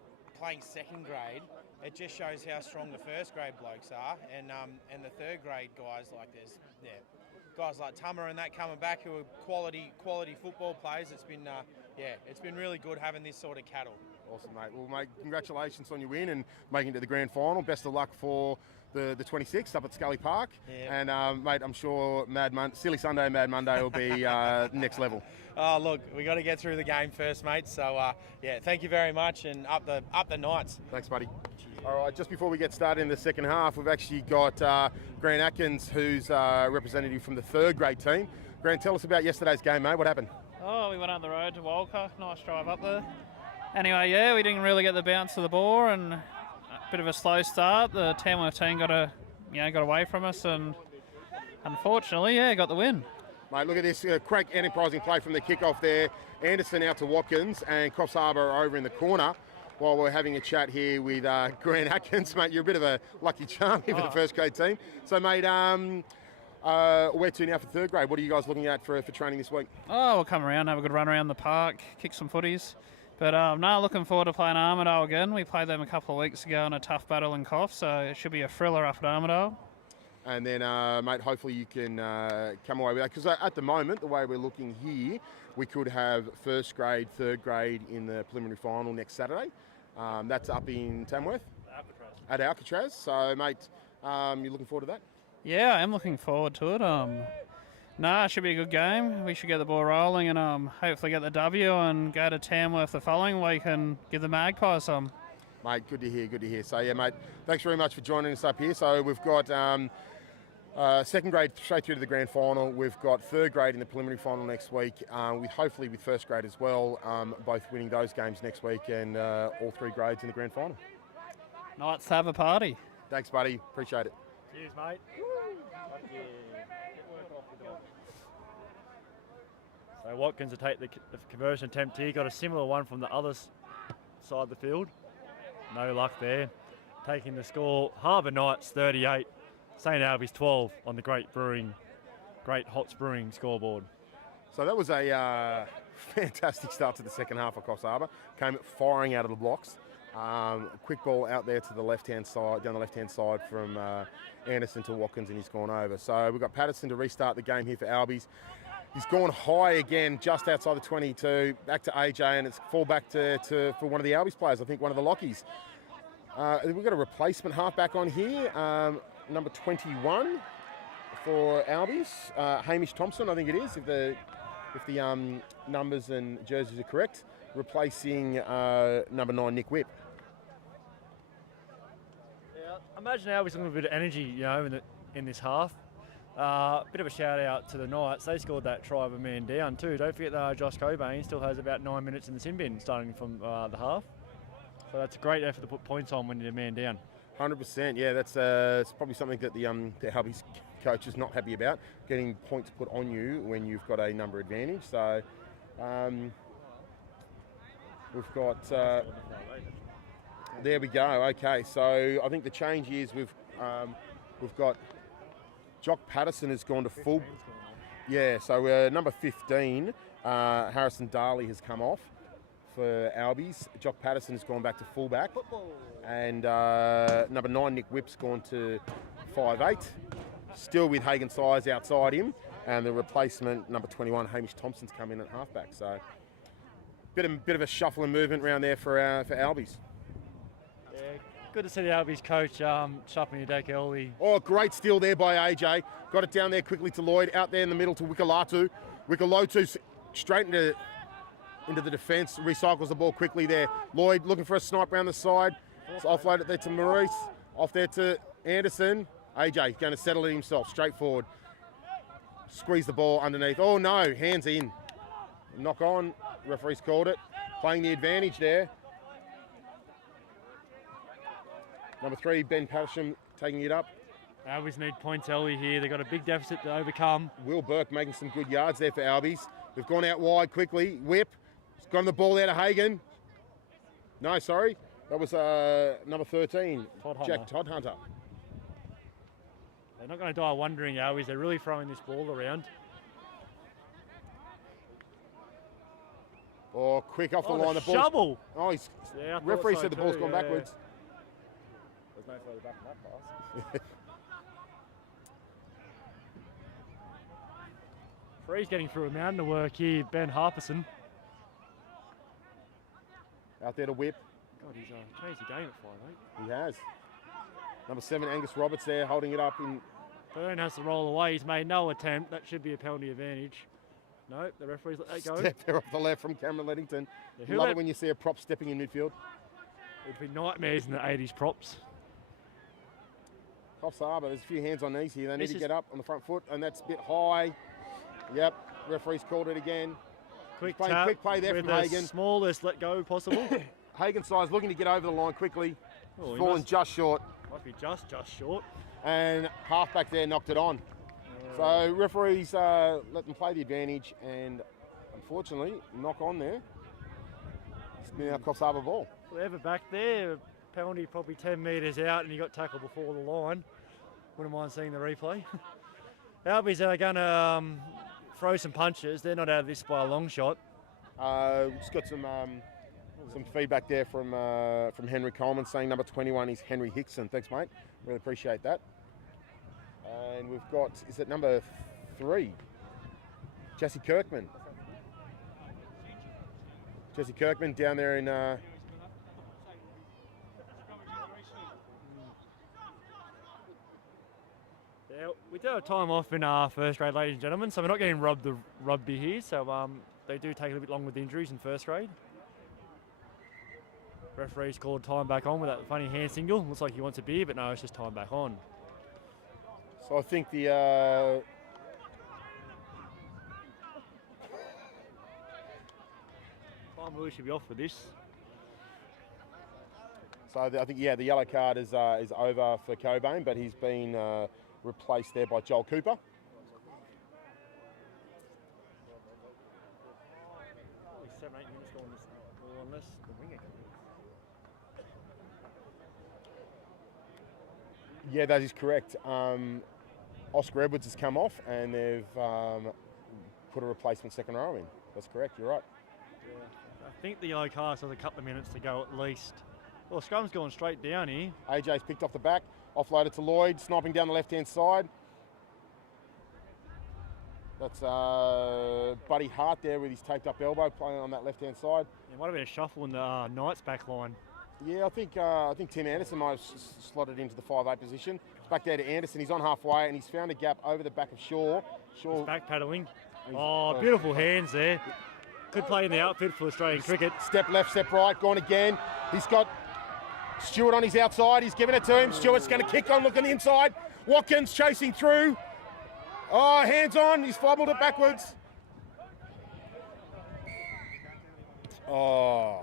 playing second grade it just shows how strong the first grade blokes are, and the third grade guys like guys like Tummer and that coming back who are quality football players. It's been it's been really good having this sort of cattle. Awesome, mate. Well, mate, congratulations on your win and making it to the grand final. Best of luck for the 26th up at Scully Park. Yeah. And, mate, I'm sure Silly Sunday, Mad Monday will be next level. Oh, look, we got to get through the game first, mate. So, thank you very much, and up the Knights. Thanks, buddy. All right, just before we get started in the second half, we've actually got Grant Atkins, who's representative from the third grade team. Grant, tell us about yesterday's game, mate. What happened? Oh, we went on the road to Walker. Nice drive up there. Anyway, yeah, we didn't really get the bounce of the ball, and a bit of a slow start. The Tamworth team got away from us, and unfortunately, got the win. Mate, look at this crack enterprising play from the kickoff there. Anderson out to Watkins, and Coffs Harbour over in the corner. While we're having a chat here with Grant Atkins, mate, you're a bit of a lucky charm here for the first grade team. So, mate, where to now for third grade? What are you guys looking at for training this week? Oh, we'll come around, have a good run around the park, kick some footies. But looking forward to playing Armidale again. We played them a couple of weeks ago in a tough battle in Coffs, so it should be a thriller up at Armidale. And then, mate, hopefully you can come away with that. Because at the moment, the way we're looking here, we could have first grade, third grade in the preliminary final next Saturday. That's up in Tamworth? At Alcatraz. So, mate, you're looking forward to that? Yeah, I am looking forward to it. It should be a good game. We should get the ball rolling and hopefully get the W and go to Tamworth the following week and give the Magpies some. Mate, good to hear. So, yeah, mate, thanks very much for joining us up here. So we've got second grade straight through to the grand final. We've got third grade in the preliminary final next week, hopefully with first grade as well, both winning those games next week, and all three grades in the grand final. Knights have a party. Thanks, buddy. Appreciate it. Cheers, mate. So Watkins will take the conversion attempt here. Got a similar one from the other side of the field. No luck there. Taking the score, Harbour Knights 38, St Albies 12 on the Great Hots Brewing scoreboard. So that was a fantastic start to the second half of Coffs Harbour. Came firing out of the blocks. Quick ball out there to the left-hand side, down the left-hand side from Anderson to Watkins, and he's gone over. So we've got Patterson to restart the game here for Albies. He's gone high again, just outside the 22, back to AJ, and it's fall back for one of the Albies players, I think one of the Lockies. We've got a replacement halfback on here, number 21 for Albies, Hamish Thompson, I think it is, if the numbers and jerseys are correct, replacing number 9, Nick Whipp. Yeah, imagine Albies looking a bit of energy, in this half. Bit of a shout out to the Knights. They scored that try of a man down too. Don't forget that Josh Cobain still has about 9 minutes in the sin bin starting from the half. So that's a great effort to put points on when you're a man down. 100%, yeah. That's it's probably something that the Albies coach is not happy about, getting points put on you when you've got a number advantage. So we've got. There we go. Okay, so I think the change is we've got. Jock Patterson has gone to full. Yeah, so number 15, Harrison Darley has come off for Albies. Jock Patterson has gone back to fullback. And number 9, Nick Whipp's gone to 5'8", still with Hagen Size outside him. And the replacement, number 21, Hamish Thompson's come in at halfback. So bit of a shuffle and movement around there for Albies. Good to see the Albies coach shuffling your deck early. Oh, great steal there by AJ. Got it down there quickly to Lloyd. Out there in the middle to Wikalatu. Wikalatu straight into the defence. Recycles the ball quickly there. Lloyd looking for a snipe around the side. It's offload it there to Maurice. Off there to Anderson. AJ going to settle it himself. Straight forward. Squeeze the ball underneath. Oh no, hands in. Knock on. Referee's called it. Playing the advantage there. Number 3, Ben Patterson taking it up. Albies need points early here. They've got a big deficit to overcome. Will Burke making some good yards there for Albies. They've gone out wide quickly. Whip. He's gotten the ball there to Hagen. No, sorry. That was number 13, Jack Todd Hunter. They're not going to die wondering, Albies. They're really throwing this ball around. Oh, quick off the line. The ball. Oh, referee said the ball's gone backwards. There's no further back in that pass. Free's getting through a mountain of work here. Ben Harperson. Out there to whip. God, he's changed the game at 5'8". He has. Number 7, Angus Roberts there, holding it up in. Byrne has to roll away. He's made no attempt. That should be a penalty advantage. No, the referee's let that go. Step there off the left from Cameron Leddington. Yeah, Love it when you see a prop stepping in midfield. It'd be nightmares in the 80s props. Coffs Harbour, there's a few hands on knees here. They need to get up on the front foot, and that's a bit high. Yep, referee's called it again. Quick play there with from Hagan. Smallest let go possible. Hagan size looking to get over the line quickly. Oh, Fallen just short. Might be just short. And halfback there knocked it on. So referees let them play the advantage, and unfortunately, knock on there. It's now Coffs Harbour ball. Whatever back there, penalty probably 10 metres out, and he got tackled before the line. Wouldn't mind seeing the replay. Albies are going to throw some punches. They're not out of this by a long shot. Just got some feedback there from Henry Coleman saying number 21 is Henry Hickson. Thanks, mate. Really appreciate that. And we've got, is it number 3? Jesse Kirkman. Jesse Kirkman down there in... Yeah, we do have time off in first grade, ladies and gentlemen, so we're not getting robbed the rugby here, so they do take a little bit long with injuries in first grade. Referee's called time back on with that funny hand signal. Looks like he wants a beer, but no, it's just time back on. So I think the... Time really should be off for this. So I think, the yellow card is over for Cobain, but he's been replaced there by Joel Cooper. Only 7-8 minutes going this, unless the winger comes in. Yeah, that is correct. Oscar Edwards has come off, and they've put a replacement second row in. That's correct, you're right. Yeah. I think the yellow card has a couple of minutes to go at least. Well, scrum's going straight down here. AJ's picked off the back, offloaded to Lloyd, sniping down the left-hand side. That's Buddy Hart there with his taped-up elbow playing on that left-hand side. It might have been a shuffle in the Knights back line. Yeah, I think Tim Anderson might have slotted into the 5'8" position. Back there to Anderson, he's on halfway, and he's found a gap over the back of Shaw. He's back paddling. Oh, beautiful hands there. Good play in the outfit for Australian cricket. Step left, step right, gone again. He's got Stewart on his outside. He's giving it to him. Stewart's going to kick on, look on the inside. Watkins chasing through. Oh, hands on. He's fumbled it backwards. Oh,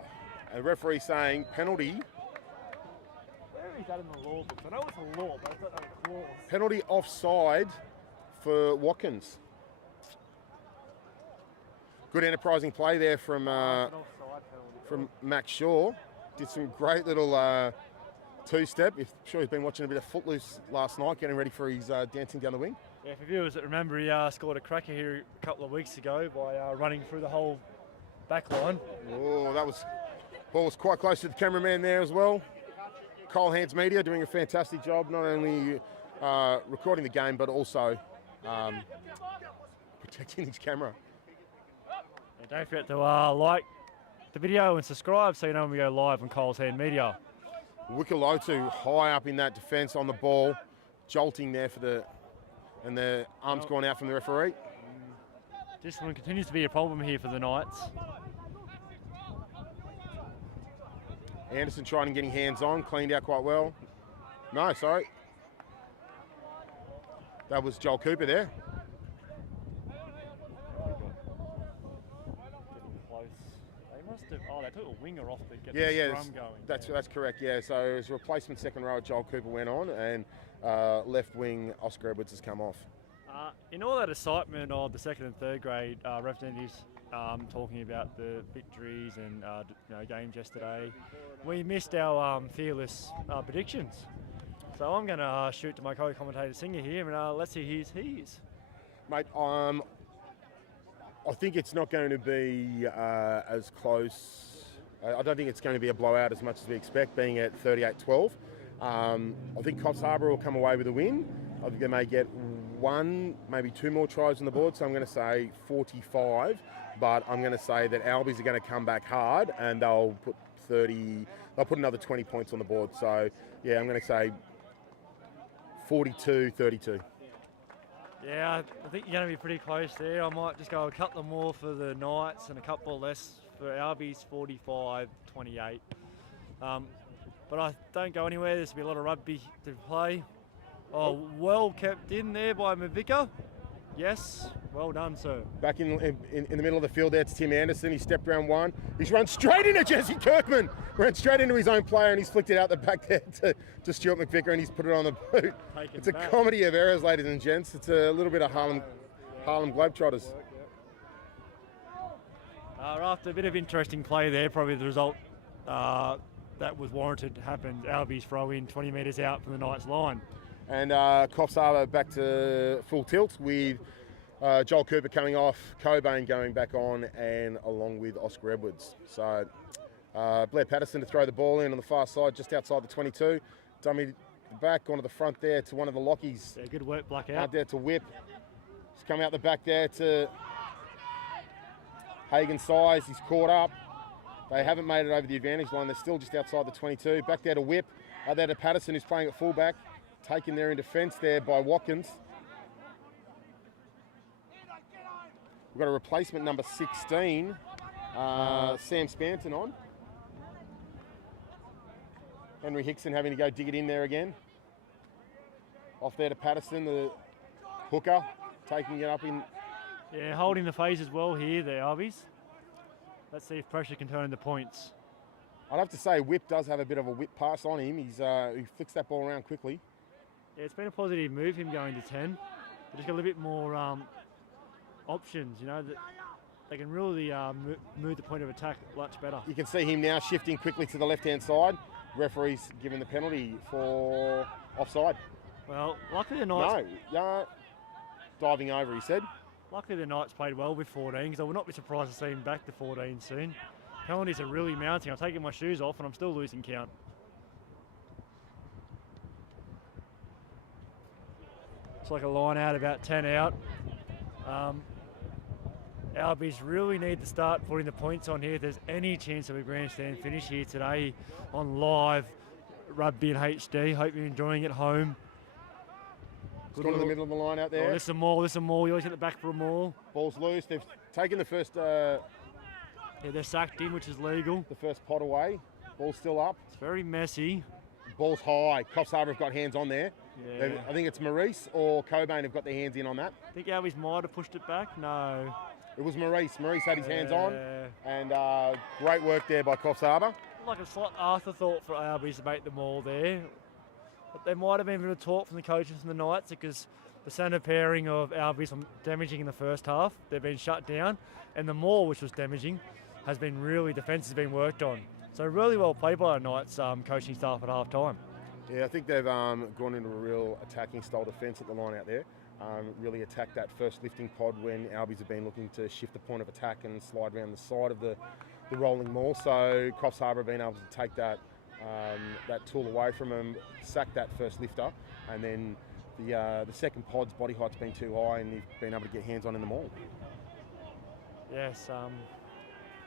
and the referee saying penalty. Where is that in the law books? I know it's a law, but I don't know the clause. Penalty offside for Watkins. Good enterprising play there from Max Shaw. Did some great little two-step. I'm sure he's been watching a bit of Footloose last night, getting ready for his dancing down the wing. Yeah, for viewers that remember, he scored a cracker here a couple of weeks ago by running through the whole back line. Oh, ball was quite close to the cameraman there as well. Cole Hands Media doing a fantastic job, not only recording the game, but also protecting his camera. Yeah, don't forget to like the video and subscribe so you know when we go live on Cole's Hand Media. Wikalotu high up in that defence on the ball, jolting there and the arm's gone out from the referee. Discipline continues to be a problem here for the Knights. Anderson trying and getting hands on, cleaned out quite well. No, sorry. That was Joel Cooper there. They took a winger off to get the scrum going. That's correct, yeah. So as replacement second row, Joel Cooper went on, and left wing Oscar Edwards has come off. In all that excitement of the second and third grade representatives talking about the victories and games yesterday, we missed our fearless predictions. So I'm going to shoot to my co-commentator Singer here, and let's see his. Mate, I think it's not going to be as close. I don't think it's going to be a blowout as much as we expect, being at 38-12. I think Coffs Harbour will come away with a win. I think they may get one, maybe two more tries on the board, so I'm going to say 45. But I'm going to say that Albies are going to come back hard and they'll put another 20 points on the board. So, yeah, I'm going to say 42-32. Yeah, I think you're going to be pretty close there. I might just go a couple more for the Knights and a couple less for Albies, 45-28. But I don't go anywhere. There's going to be a lot of rugby to play. Oh, well kept in there by Mavica. Yes, well done, sir. Back in the middle of the field, that's Tim Anderson. He stepped round one. He's run straight into Jesse Kirkman. Ran straight into his own player, and he's flicked it out the back there to Stuart McVicker, and he's put it on the boot. It's a comedy of errors, ladies and gents. It's a little bit of Harlem Globetrotters. After a bit of interesting play there, probably the result that was warranted happened. Albies throw in 20 metres out from the Knights line. And Coffs Harbour back to full tilt with Joel Cooper coming off, Cobain going back on, and along with Oscar Edwards. So Blair Patterson to throw the ball in on the far side, just outside the 22. Dummy back onto the front there to one of the lockies. Yeah, good work, Blackout. Out there to Whip. He's come out the back there to Hagen Size. He's caught up. They haven't made it over the advantage line. They're still just outside the 22. Back there to Whip. Out there to Patterson, who's playing at fullback. Taken there in defence there by Watkins. We've got a replacement number 16, Sam Spanton on. Henry Hickson having to go dig it in there again. Off there to Patterson, the hooker, taking it up in. Yeah, holding the phase as well here, the Albies. Let's see if pressure can turn into points. I'd have to say Whip does have a bit of a whip pass on him. He flicks that ball around quickly. Yeah, it's been a positive move, him going to 10. They just got a little bit more options, you know, that they can really move the point of attack much better. You can see him now shifting quickly to the left-hand side. Referee's giving the penalty for offside. Well, luckily the Knights... No, diving over, he said. Luckily the Knights played well with 14, because I would not be surprised to see him back to 14 soon. Penalties are really mounting. I'm taking my shoes off and I'm still losing count. It's like a line out, about 10 out. Albies really need to start putting the points on here if there's any chance of a grandstand finish here today on live rugby in HD. Hope you're enjoying it home. It's gone in the middle of the line out there. Oh, listen more. You always get the back for a maul. Ball's loose. They've taken the first... yeah, they're sacked in, which is legal. The first pot away. Ball's still up. It's very messy. Ball's high. Coffs Harbour have got hands on there. Yeah. I think it's Maurice or Cobain have got their hands in on that. I think Albies might have pushed it back. No. It was Maurice. Maurice had his hands on. And great work there by Coffs Harbour. Like a slight afterthought for Albies to make the maul there. But there might have been a bit of talk from the coaches and the Knights because the centre pairing of Albies damaging in the first half. They've been shut down. And the maul, which was damaging, has been really, defence has been worked on. So really well played by the Knights coaching staff at half time. Yeah, I think they've gone into a real attacking style defence at the line out there. Really attacked that first lifting pod when Albies have been looking to shift the point of attack and slide around the side of the rolling maul. So Coffs Harbour have been able to take that tool away from them, sack that first lifter, and then the second pod's body height's been too high and they've been able to get hands on in the maul. Yes,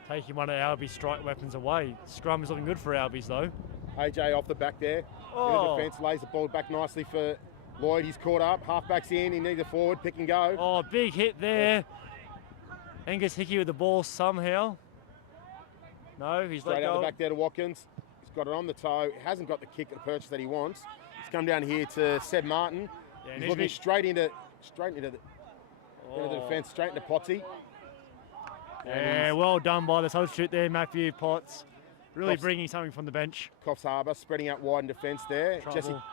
taking one of Albies' strike weapons away. Scrum is looking good for Albies though. AJ off the back there. Oh. In the defence, lays the ball back nicely for Lloyd. He's caught up. Halfback's in. He needs a forward. Pick and go. Oh, big hit there. Angus Hickey with the ball somehow. No, he's straight let go. out the back there to Watkins. He's got it on the toe. Hasn't got the kick at the purchase that he wants. He's come down here to Seb Martin. Yeah, he's looking straight into the defence, straight into Potsy. Yeah, well done by the substitute there, Matthew Potts. Really bringing something from the bench. Coffs Harbour spreading out wide in defence there.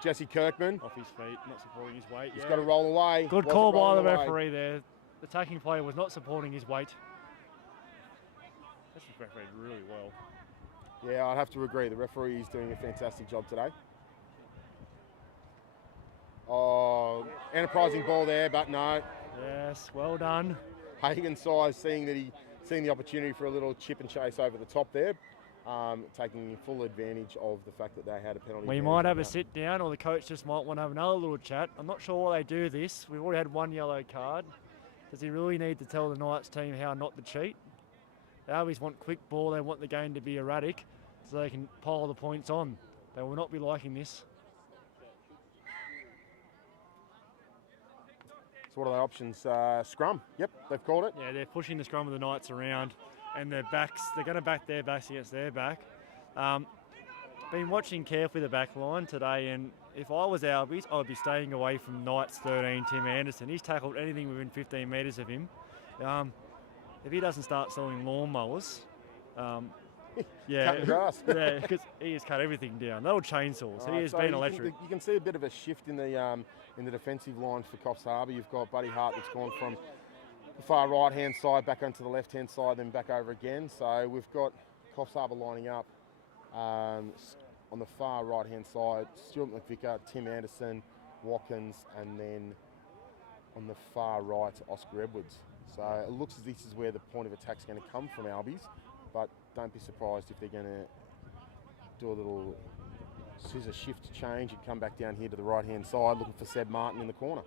Jesse Kirkman. Off his feet, not supporting his weight. He's got to roll away. Good call by the referee there. The attacking player was not supporting his weight. This is refereed really well. Yeah, I'd have to agree. The referee is doing a fantastic job today. Oh, enterprising ball there, but no. Yes, well done. Hagen Size seeing the opportunity for a little chip and chase over the top there. taking full advantage of the fact that they had a penalty. We might have a sit down, or the coach just might want to have another little chat. I'm not sure why they do this. We've already had one yellow card. Does he really need to tell the Knights team how not to cheat? They always want quick ball. They want the game to be erratic so they can pile the points on. They will not be liking this. So what are the options? Scrum. Yep, they've called it. Yeah, they're pushing the scrum of the Knights around, and their backs, they're going to back their backs against their back. Been watching carefully the back line today, and if I was Albies, I would be staying away from Knights 13, Tim Anderson. He's tackled anything within 15 metres of him. If he doesn't start selling lawnmowers, yeah, Cutting grass. yeah, because he has cut everything down. They're all chainsaws. He has been electric. You can see a bit of a shift in the defensive line for Coffs Harbour. You've got Buddy Hart that's gone from the far right-hand side back onto the left-hand side, then back over again. So we've got Coffs Harbour lining up on the far right-hand side, Stuart McVicker, Tim Anderson, Watkins, and then on the far right, Oscar Edwards. So it looks as this is where the point of attack is going to come from Albies, but don't be surprised if they're going to do a little scissor shift change and come back down here to the right-hand side, looking for Seb Martin in the corner.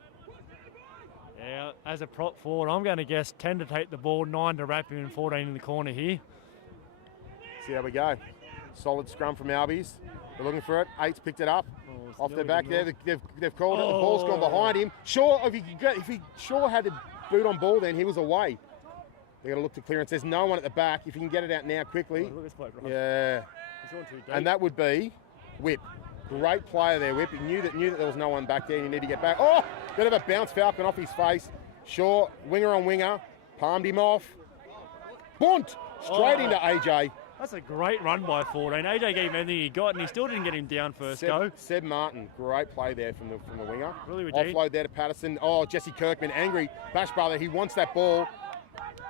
Yeah, as a prop forward, I'm going to guess 10 to take the ball, 9 to wrap him, and 14 in the corner here. See how we go. Solid scrum from Albies. They're looking for it. 8's picked it up. Off their back there. They've called it. The ball's gone behind him. Shaw, if he had the boot on ball, then he was away. They're going to look to clearance. There's no one at the back. If you can get it out now quickly. Look at this bloke, right? Yeah. He's gone too deep. And that would be Whip. Great player there, Whip. He knew that there was no one back there and you need to get back. Oh, bit of a bounce Falcon off his face. Shaw, winger on winger. Palmed him off. Bunt! Straight into AJ. That's a great run by 14. AJ gave him everything he got, and he still didn't get him down first go. Seb Martin, great play there from the winger. Really would offload there to Patterson. Oh, Jesse Kirkman, angry. Bash brother, he wants that ball.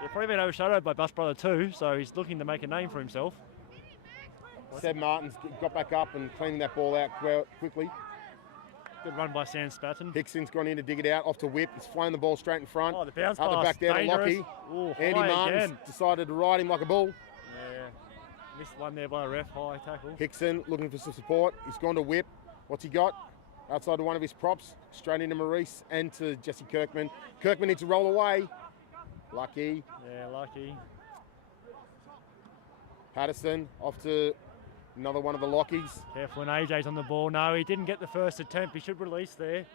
Yeah, probably been overshadowed by Bash brother too, so he's looking to make a name for himself. Seb Martin's got back up and cleaning that ball out quickly. Good run by Sam Spatton. Hickson's gone in to dig it out, off to Whip. He's flown the ball straight in front. Oh, the bounce up pass, the back there dangerous. to Lockie. Andy Martin's decided to ride him like a bull. Yeah, missed one there by a ref, high tackle. Hickson looking for some support. He's gone to Whip. What's he got? Outside to one of his props. Straight into Maurice and to Jesse Kirkman. Kirkman needs to roll away. Lucky. Yeah, lucky. Patterson off to another one of the Lockies. Careful when AJ's on the ball. No, he didn't get the first attempt. He should release there.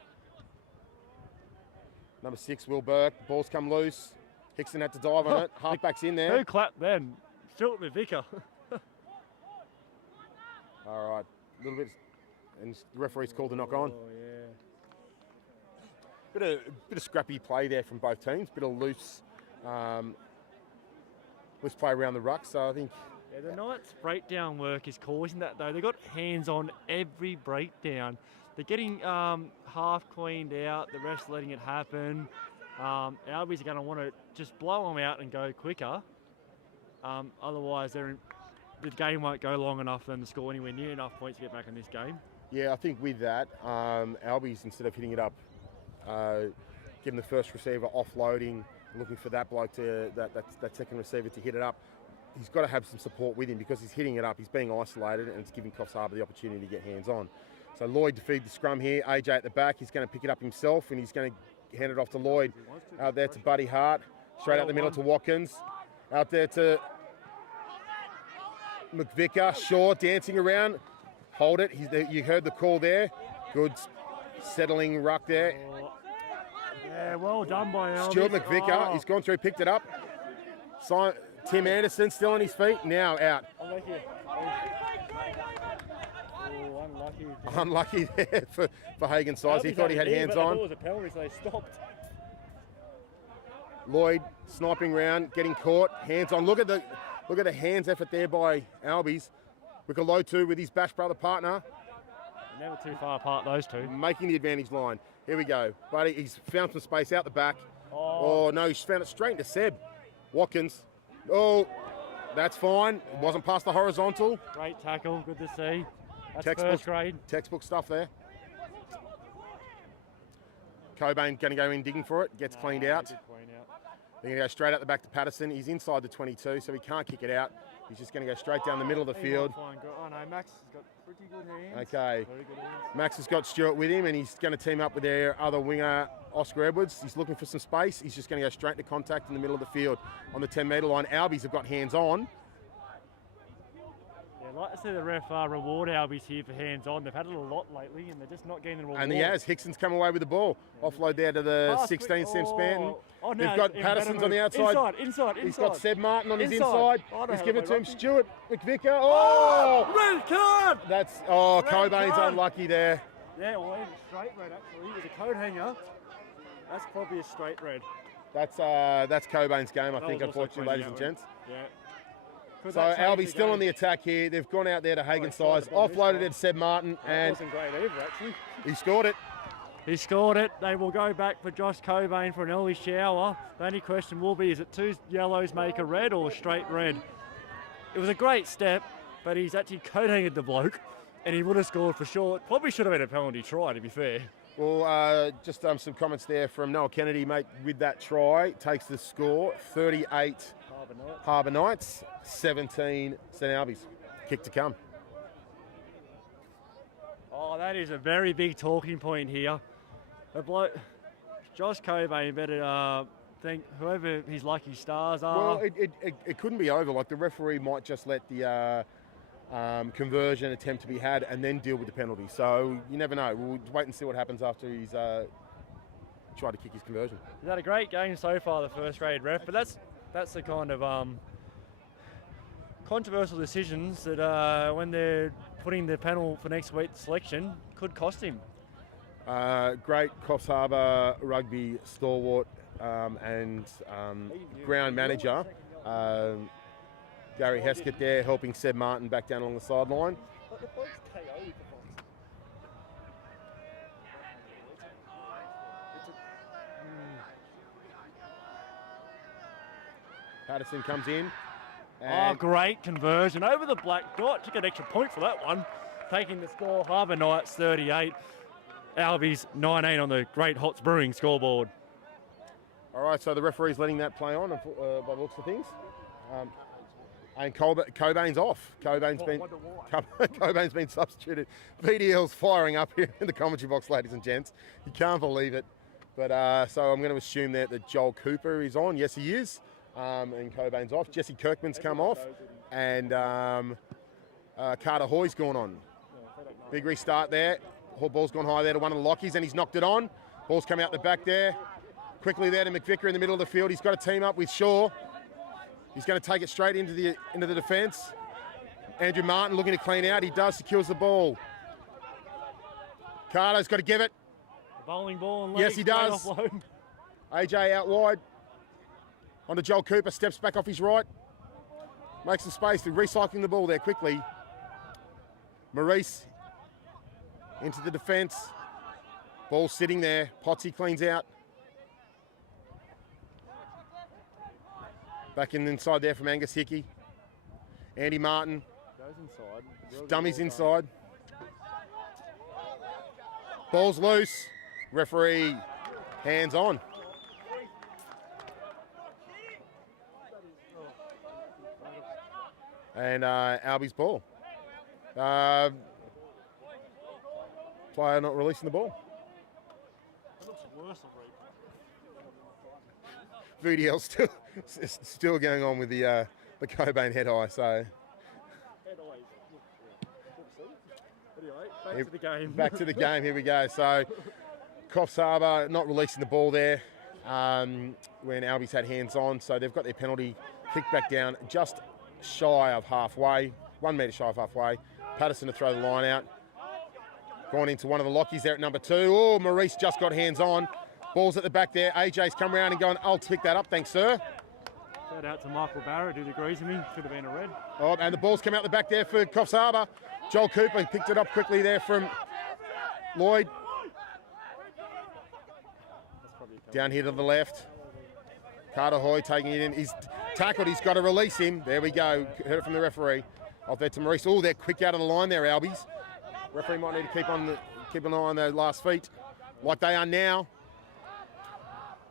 Number 6, Will Burke. Ball's come loose. Hickson had to dive on it. Halfback's in there. Who clapped then? Stuart McVicker. All right. A little bit. And the referee's called the knock on. Oh, yeah. Bit of scrappy play there from both teams. Bit of loose play around the ruck. So I think... Yeah, the Knights' breakdown work is causing that though. They've got hands on every breakdown. They're getting half cleaned out, the rest letting it happen. Albies are going to want to just blow them out and go quicker. Otherwise, the game won't go long enough for them to score anywhere near enough points to get back in this game. Yeah, I think with that, Albies, instead of hitting it up, giving the first receiver offloading, looking for that bloke that second receiver to hit it up, he's got to have some support with him because he's hitting it up, he's being isolated, and it's giving Coffs Harbour the opportunity to get hands on. So Lloyd to feed the scrum here, AJ at the back, he's going to pick it up himself and he's going to hand it off to Lloyd. Out there to Buddy Hart, straight out the middle to Watkins, out there to McVicker, Shaw dancing around, hold it, you heard the call there, good settling ruck there. Yeah, well done by Albies. Stuart McVicker, he's gone through, picked it up. Tim Anderson still on his feet, now out. Unlucky there for Hagen Size. He thought he had hands on. It was a penalty, so they stopped. Lloyd sniping round, getting caught, hands on. Look at the hands effort there by Albies. Wickelotu with his Bash brother partner. Never too far apart, those two. Making the advantage line. Here we go. Buddy, he's found some space out the back. Oh no, he's found it straight into Seb. Watkins. Oh, that's fine. It wasn't past the horizontal. Great tackle, good to see. That's first grade. Textbook stuff there. Cobain going to go in digging for it. Gets cleaned out. They're going to go straight out the back to Patterson. He's inside the 22, so he can't kick it out. He's just going to go straight down the middle of the field. Oh no, Max has got pretty good hands. Okay. Very good hands. Max has got Stewart with him, and he's going to team up with their other winger, Oscar Edwards. He's looking for some space. He's just going to go straight into contact in the middle of the field on the 10-metre line. Albies have got hands on. Yeah, I'd like to see the ref reward Albies here for hands on. They've had it a lot lately, and they're just not getting the reward. And he has. Hickson's come away with the ball. Offload there to the 16, Sam Spanton. Oh, no, They've got Patterson's on the outside. Inside. He's got Seb Martin on his Inside. inside. I know He's how giving to it to him. play Stewart McVicker. Oh! Red card! That's, Red Cobain's card. unlucky there. Yeah, well, it was straight red actually. It was a coat hanger. That's probably a straight red. That's Cobain's game, I That think, was also unfortunately, clean, ladies and yeah. gents. Yeah. Could So that change Albies the still game? on the attack here. They've gone out there to Hagen he scored size, the ball this offloaded time. it to Seb Martin, That and wasn't great either actually. he scored it. He scored it. They will go back for Josh Cobain for an early shower. The only question will be, is it 2 yellows make a red or straight red? It was a great step, but he's actually coat-hanged the bloke, and he would have scored for sure. Probably should have been a penalty try, to be fair. Well, just some comments there from Noah Kennedy, mate, with that try. Takes the score, 38 Harbour Knights, 17 St Albies. Kick to come. Oh, that is a very big talking point here. The bloke, Josh Cobain better thank whoever his lucky stars are. Well, it couldn't be over. Like, the referee might just let the conversion attempt to be had and then deal with the penalty. So you never know. We'll wait and see what happens after he's tried to kick his conversion. He's had a great game so far, the first-grade ref, but that's the kind of controversial decisions that when they're putting the panel for next week's selection could cost him. Great Coffs Harbour rugby stalwart and ground manager, Gary Heskett there, helping Seb Martin back down along the sideline. Patterson comes in. Oh, great conversion over the black dot. Took an extra point for that one. Taking the score, Harbour Knights 38, Albies 19 on the Great Hots Brewing scoreboard. All right, so the referee's letting that play on by the looks of things. And Cobain's off. Cobain's been substituted. VDL's firing up here in the commentary box, ladies and gents. You can't believe it. But so I'm going to assume that Joel Cooper is on. Yes, he is. And Cobain's off. Jesse Kirkman's come off. And Carter Hoy's gone on. Big restart there. Ball's gone high there to one of the Lockies, and he's knocked it on. Ball's come out the back there. Quickly there to McVicker in the middle of the field. He's got to team up with Shaw. He's going to take it straight into the defence. Andrew Martin looking to clean out. He does, secures the ball. Carter's got to give it. Bowling ball and yes, he does. AJ out wide. On to Joel Cooper, steps back off his right. Makes some space. They're recycling the ball there quickly. Maurice into the defence. Ball sitting there. Potsy cleans out. Back inside there from Angus Hickey. Andy Martin. Goes inside. Dummies inside. Ball's loose. Referee hands on. And Albies ball. Player not releasing the ball. It looks worse VDL still going on with the Cobain head high. So anyway, back to the game. Back to the game. Here we go. So Coffs Harbour not releasing the ball there when Albies had hands on. So they've got their penalty kicked back down just shy of halfway, 1 metre shy of halfway. Patterson to throw the line out. Gone into one of the Lockies there at number 2. Oh, Maurice just got hands on. Ball's at the back there. AJ's come around and gone, I'll pick that up, thanks, sir. Shout out to Michael Barrett, who agrees with me. Should have been a red. Oh, and the ball's come out the back there for Coffs Harbour. Joel Cooper picked it up quickly there from Lloyd. Down here to the left. Carter Hoy taking it in. He's tackled. He's got to release him. There we go. Heard it from the referee. Off there to Maurice. Oh, they're quick out of the line there, Albies. Referee might need to keep an eye on their last feet, like they are now.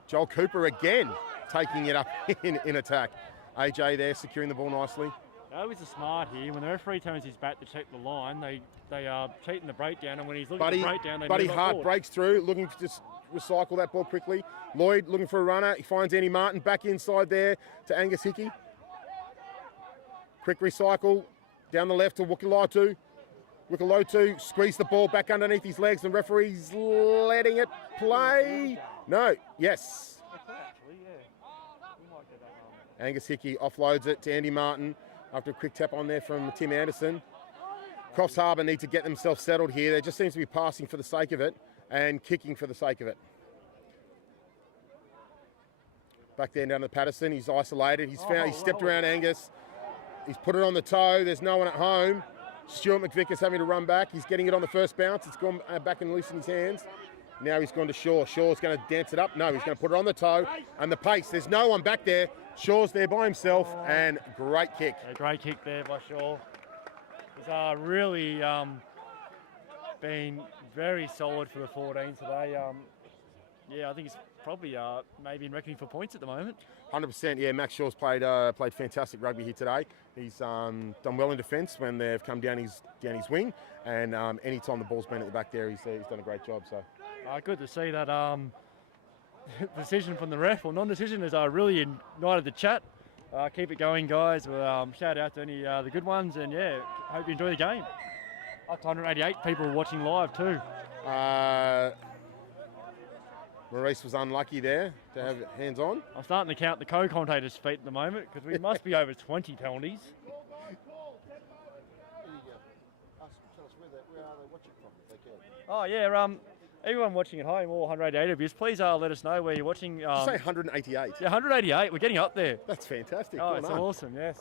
Joel Cooper again taking it up in attack. AJ there securing the ball nicely. Albies are smart here. When the referee turns his back to check the line, they are cheating the breakdown, and when he's looking at the breakdown, they Buddy move Hart forward. breaks through, looking to just recycle that ball quickly. Lloyd looking for a runner. He finds Andy Martin back inside there to Angus Hickey. Quick recycle down the left to Wukalotu. Wukalotu squeeze the ball back underneath his legs, and referee's letting it play. No, yes. Angus Hickey offloads it to Andy Martin after a quick tap on there from Tim Anderson. Coffs Harbour need to get themselves settled here. There just seems to be passing for the sake of it and kicking for the sake of it. Back there down to Patterson. He's isolated. He's stepped around Angus. He's put it on the toe. There's no one at home. Stuart McVicker's having to run back. He's getting it on the first bounce. It's gone back and loose in his hands. Now he's gone to Shaw. Shaw's going to dance it up. No, he's going to put it on the toe and the pace. There's no one back there. Shaw's there by himself, and great kick. A great kick there by Shaw. He's really been very solid for the 14 today. Yeah, I think he's probably maybe in reckoning for points at the moment. 100%, yeah. Max Shaw's played fantastic rugby here today. He's done well in defence when they've come down his wing, and any time the ball's been at the back there, he's done a great job. So good to see that decision from the ref, or non-decision, has really ignited the chat. Keep it going, guys. We'll shout out to any the good ones, and yeah, hope you enjoy the game. Up to 188 people watching live too. Maurice was unlucky there to have hands on. I'm starting to count the co-commentators' feet at the moment, because we must be over 20 penalties. Oh yeah, everyone watching at home, all 188 of you, please let us know where you're watching. Did you say 188? Yeah, 188. We're getting up there. That's fantastic. Oh, Well it's done. awesome. Yes.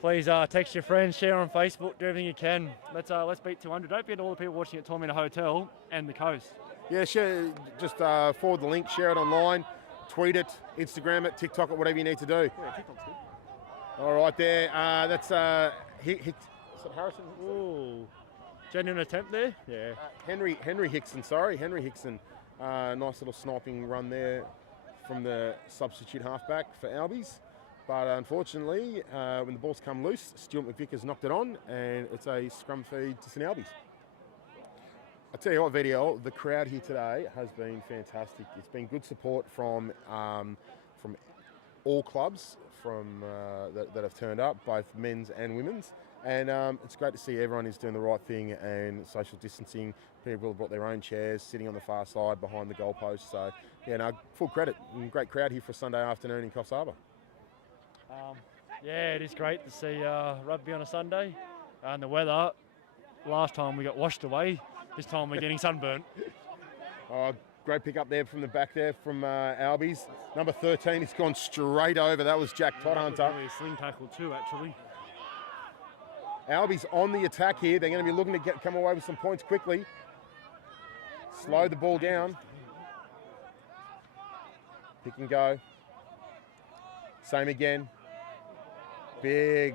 Please text your friends, share on Facebook, do everything you can. Let's beat 200. Don't forget all the people watching at Tormenta Hotel and the coast. Yeah, share, just forward the link, share it online, tweet it, Instagram it, TikTok it, whatever you need to do. Yeah, TikTok's good. All right, there. That's Harrison. Ooh, genuine attempt there. Yeah. Henry Hickson. Sorry, Henry Hickson. Nice little sniping run there from the substitute halfback for Albies. But unfortunately, when the ball's come loose, Stuart McVicker's knocked it on, and it's a scrum feed to St Albies. I tell you what, VDL, the crowd here today has been fantastic. It's been good support from all clubs that have turned up, both men's and women's. And it's great to see everyone is doing the right thing and social distancing. People have brought their own chairs, sitting on the far side behind the goalpost. So, yeah, no, full credit. Great crowd here for a Sunday afternoon in Coffs Harbour. Yeah, it is great to see rugby on a Sunday. And the weather, last time we got washed away, this time we're getting sunburnt. Great pick up there from the back there from Albies. Number 13, he's gone straight over. That was Jack Todhunter. A sling tackle too, actually. Albies on the attack here. They're going to be looking to come away with some points quickly. Slow the ball down. Pick and go. Same again. Big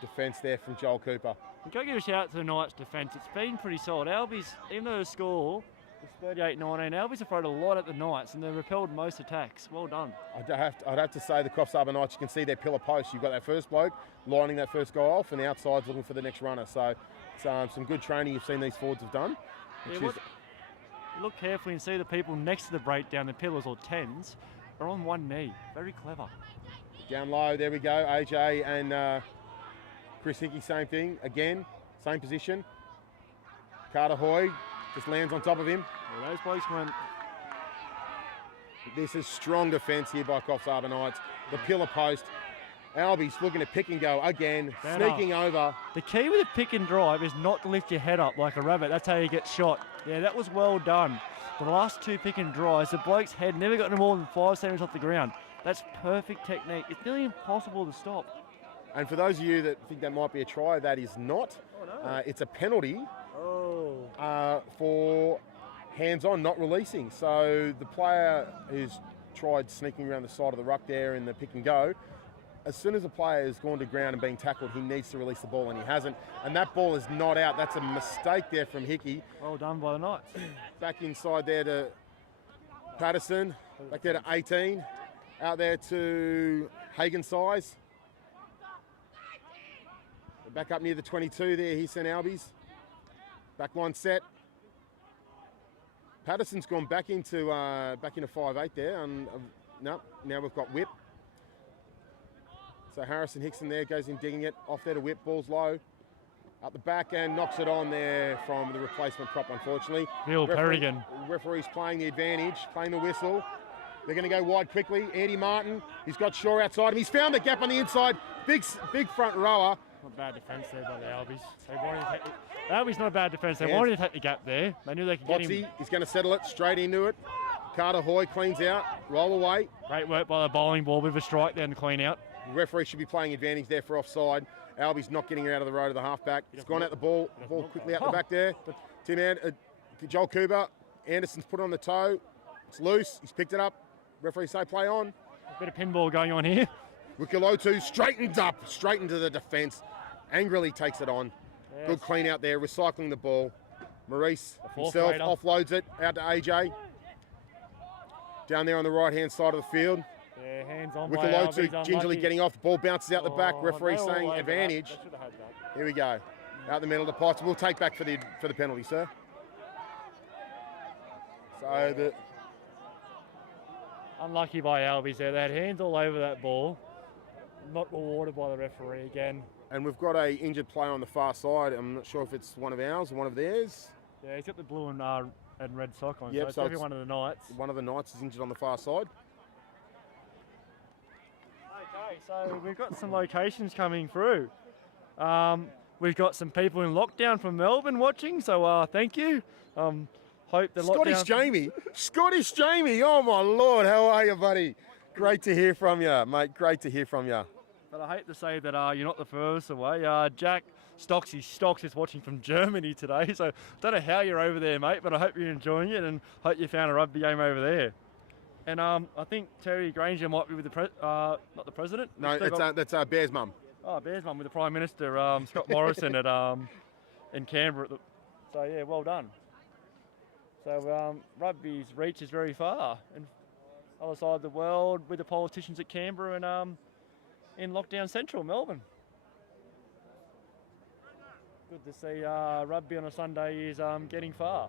defence there from Joel Cooper. We've got to give a shout out to the Knights' defence. It's been pretty solid. Albies, even though the score was 38-19, Albies have thrown a lot at the Knights and they've repelled most attacks. Well done. I'd have to say the Coffs Harbour Knights, you can see their pillar post. You've got that first bloke lining that first guy off, and the outside's looking for the next runner. So it's some good training you've seen these forwards have done. Look carefully and see the people next to the breakdown, the pillars or tens, are on one knee. Very clever. Down low, there we go. AJ and Chris Hickey, same thing. Again, same position. Carter Hoy just lands on top of him. Well, those blokes went. This is strong defence here by Coffs Harbour Knights. The pillar post. Albies looking to pick and go again, sneaking over. The key with a pick and drive is not to lift your head up like a rabbit. That's how you get shot. Yeah, that was well done. The last two pick and drives, the bloke's head never got no more than 5 centimetres off the ground. That's perfect technique. It's nearly impossible to stop. And for those of you that think that might be a try, that is not. Oh, no. It's a penalty for hands-on, not releasing. So the player who's tried sneaking around the side of the ruck there in the pick and go, as soon as a player has gone to ground and been tackled, he needs to release the ball, and he hasn't. And that ball is not out. That's a mistake there from Hickey. Well done by the Knights. Back inside there to Patterson. Back there to 18. Out there to Hagen Size. Back up near the 22 there, he's sent Albies. Back line set. Patterson's gone back into 5'8" there. No, now we've got Whip. So Harrison Hickson there goes in digging it. Off there to Whip, ball's low. Up the back and knocks it on there from the replacement prop, unfortunately. Neil Perrigan. Referee's playing the advantage, playing the whistle. They're going to go wide quickly. Andy Martin, he's got Shaw outside him. He's found the gap on the inside. Big front rower. Not bad defence there by the Albies. The Albies not a bad defence. They wanted to take the gap there. They knew they could get him. He's going to settle it straight into it. Carter Hoy cleans out, roll away. Great work by the bowling ball with a strike there and clean out. The referee should be playing advantage there for offside. Albies not getting her out of the road of the halfback. It's gone out the ball. Ball quickly out the back there. Joel Cooper. Anderson's put it on the toe. It's loose. He's picked it up. Referee say play on. A bit of pinball going on here. Wikolotu straightened up, straight into the defence. Angrily takes it on. Yes. Good clean out there, recycling the ball. Maurice himself offloads it out to AJ. Down there on the right-hand side of the field. Yeah, hands on. Wikolotu gingerly getting off. The ball bounces out the back. Referee saying advantage. Here we go. Out the middle of the pots. We'll take back for the penalty, sir. So unlucky by Albies there. They had hands all over that ball. Not rewarded by the referee again. And we've got a injured player on the far side. I'm not sure if it's one of ours or one of theirs. Yeah, he's got the blue and red sock on. Yep, so it's one of the Knights. One of the Knights is injured on the far side. Okay, so we've got some locations coming through. We've got some people in lockdown from Melbourne watching, so thank you. Hope the Scottish Jamie, oh my Lord, how are you, buddy? Great to hear from you, mate, great to hear from you. But I hate to say that you're not the furthest away. Jack Stocks is watching from Germany today, so I don't know how you're over there, mate, but I hope you're enjoying it and hope you found a rugby game over there. And I think Terry Granger might be with not the president. No, that's Bear's mum. Oh, Bear's mum with the Prime Minister, Scott Morrison in Canberra. So yeah, well done. So rugby's reach is very far, and other side of the world with the politicians at Canberra and in lockdown central Melbourne. Good to see rugby on a Sunday is getting far.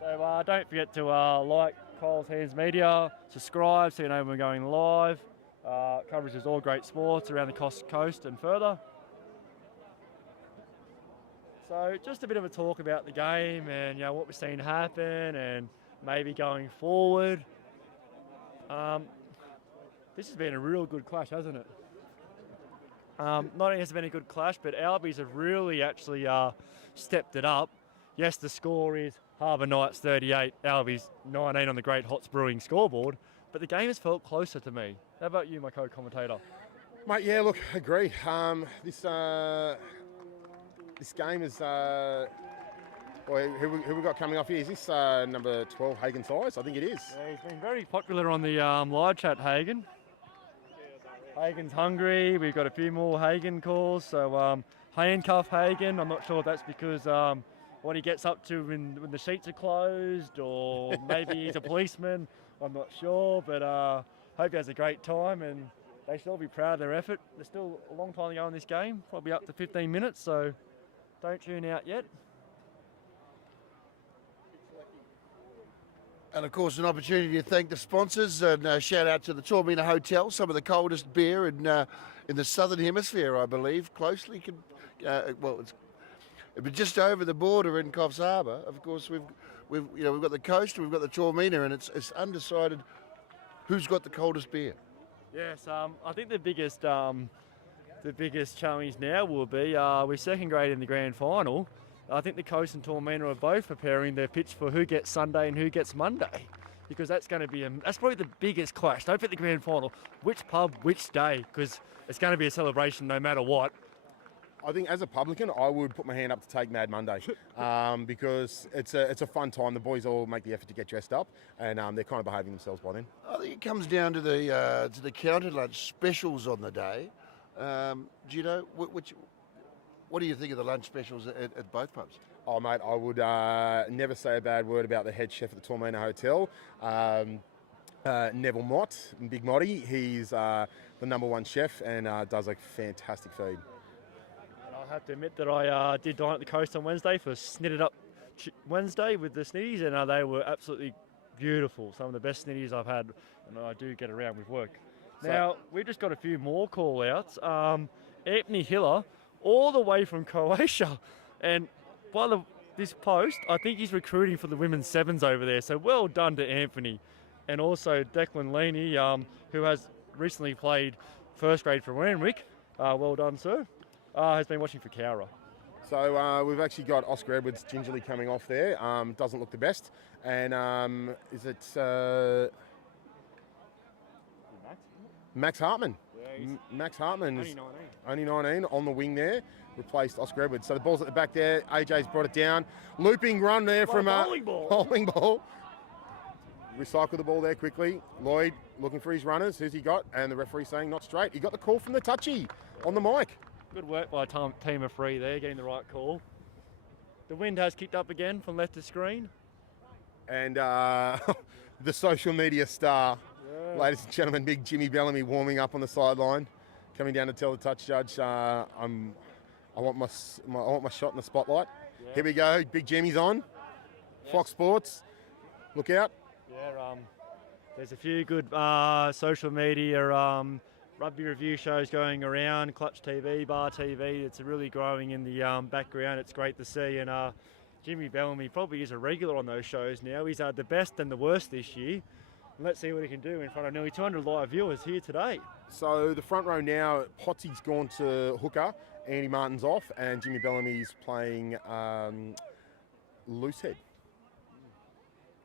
So don't forget to like Coles Hands Media, subscribe so you know when we're going live. Coverage is all great sports around the coast and further. So just a bit of a talk about the game and what we're seeing happen and maybe going forward. This has been a real good clash, hasn't it? Not only has it been a good clash, but Albies have really actually stepped it up. Yes, the score is Harbour Knights 38, Albies 19 on the Great Hots Brewing scoreboard, but the game has felt closer to me. How about you, my co-commentator? Mate, yeah, look, agree. This game is, who we got coming off here? Is this number 12, Hagen Size? I think it is. Yeah, he's been very popular on the live chat, Hagen. Hagen's hungry. We've got a few more Hagen calls. So handcuff Hagen. I'm not sure if that's because what he gets up to when the sheets are closed, or maybe he's a policeman. I'm not sure, but hope he has a great time, and they should all be proud of their effort. There's still a long time to go in this game, probably up to 15 minutes, so don't tune out yet. And of course, an opportunity to thank the sponsors and shout out to the Tormina Hotel, some of the coldest beer in the southern hemisphere, I believe. Closely, it's just over the border in Coffs Harbour. Of course, we've got the coast, we've got the Tormina, and it's undecided who's got the coldest beer. Yes, I think the biggest challenge now will be we're second grade in the grand final. I think the Coast and Tormina are both preparing their pitch for who gets Sunday and who gets Monday, because that's going to be that's probably the biggest clash. Don't forget the grand final. Which pub, which day? Because it's going to be a celebration no matter what. I think as a publican, I would put my hand up to take Mad Monday because it's a fun time. The boys all make the effort to get dressed up, and they're kind of behaving themselves by then. I think it comes down to the counter lunch specials on the day. Do you know what do you think of the lunch specials at both pubs? Oh, mate, I would never say a bad word about the head chef at the Tormina Hotel, Neville Mott, Big Motty. He's the #1 chef and does a fantastic feed. I have to admit that I did dine at the Coast on Wednesday for Snitted Up Wednesday with the snitties, and they were absolutely beautiful. Some of the best snitties I've had, and I do get around with work. Now, we've just got a few more call-outs. Anthony Hiller, all the way from Croatia, and by this post, I think he's recruiting for the women's sevens over there, so well done to Anthony. And also Declan Leaney, who has recently played first grade for Randwick, well done, sir, has been watching for Cowra. So we've actually got Oscar Edwards gingerly coming off there. Doesn't look the best. And is it Max Hartman? Yeah, Max Hartman is only 19 on the wing there. Replaced Oscar Edwards. So the ball's at the back there. AJ's brought it down. Looping run there from a bowling ball. Recycle the ball there quickly. Lloyd looking for his runners. Who's he got? And the referee saying not straight. He got the call from the touchy on the mic. Good work by team of three there, getting the right call. The wind has kicked up again from left to screen. And the social media star, ladies and gentlemen, big Jimmy Bellamy warming up on the sideline, coming down to tell the touch judge, I want my shot in the spotlight. Yeah. Here we go, big Jimmy's on. Yes. Fox Sports, look out. Yeah, there's a few good social media rugby review shows going around, Clutch TV, Bar TV. It's really growing in the background. It's great to see. And Jimmy Bellamy probably is a regular on those shows now. He's the best and the worst this year. And let's see what he can do in front of nearly 200 live viewers here today. So the front row now, Potsy's gone to hooker, Andy Martin's off, and Jimmy Bellamy's playing loosehead.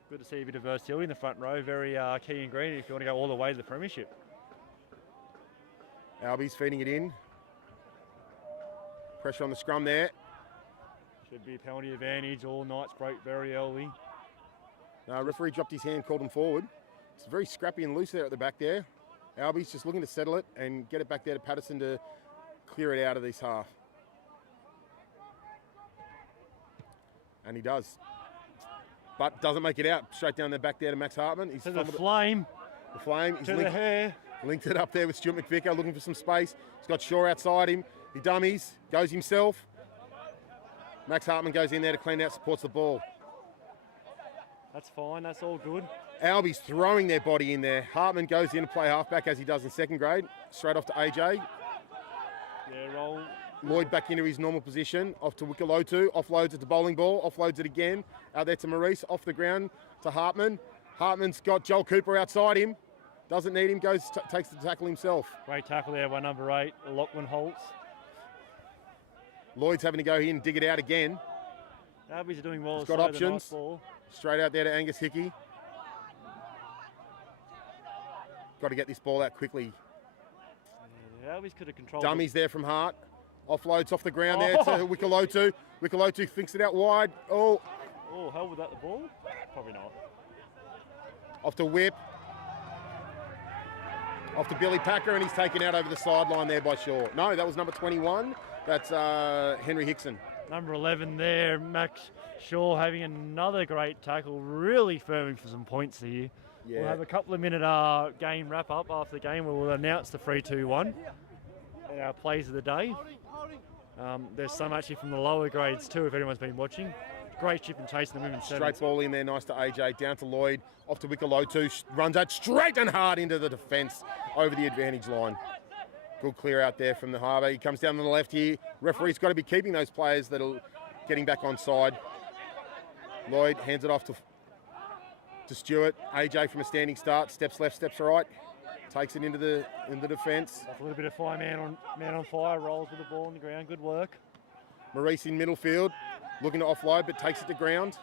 Good to see a bit of versatility in the front row. Very key ingredient if you want to go all the way to the premiership. Albies feeding it in. Pressure on the scrum there. Should be a penalty advantage. All Knights broke very early. Referee dropped his hand, called him forward. It's very scrappy and loose there at the back there. Albies just looking to settle it and get it back there to Patterson to clear it out of this half. And he does. But doesn't make it out. Straight down the back there to Max Hartman. He's to the flame. The flame. He's to the hair. Linked it up there with Stuart McVicker, looking for some space. He's got Shaw outside him. He dummies, goes himself. Max Hartman goes in there to clean out, supports the ball. That's fine, that's all good. Albies throwing their body in there. Hartman goes in to play halfback as he does in second grade. Straight off to AJ. Yeah, roll. Lloyd back into his normal position. Off to Wikalotu. Offloads it to bowling ball. Offloads it again. Out there to Maurice. Off the ground to Hartman. Hartman's got Joel Cooper outside him. Doesn't need him, takes the tackle himself. Great tackle there by number 8, Lachlan Holtz. Lloyd's having to go in and dig it out again. Albies are doing well. He's got options. Straight out there to Angus Hickey. Got to get this ball out quickly. Yeah, Albies could have controlled Dummies there from Hart. Offloads off the ground there to Wikalotu. Wikalotu thinks it out wide. Oh, hell with that the ball? Probably not. Off to Whip. Off to Billy Packer, and he's taken out over the sideline there by Shaw. No, that was number 21. That's Henry Hickson. Number 11 there, Max Shaw having another great tackle, really firming for some points here. Yeah. We'll have a couple of minute game wrap up after the game where we'll announce the 3-2-1 and our plays of the day. There's some actually from the lower grades too, if anyone's been watching. Great chip and chase in the women's sevens. Straight ball in there, nice to AJ, down to Lloyd, off to Wikalotu, runs out straight and hard into the defence over the advantage line. Good clear out there from the Harbour. He comes down to the left here. Referee's got to be keeping those players that are getting back on side. Lloyd hands it off to Stewart. AJ from a standing start, steps left, steps right, takes it into the defence. That's a little bit of fire, man on fire, rolls with the ball on the ground. Good work. Maurice in middle field, looking to offload, but takes it to ground.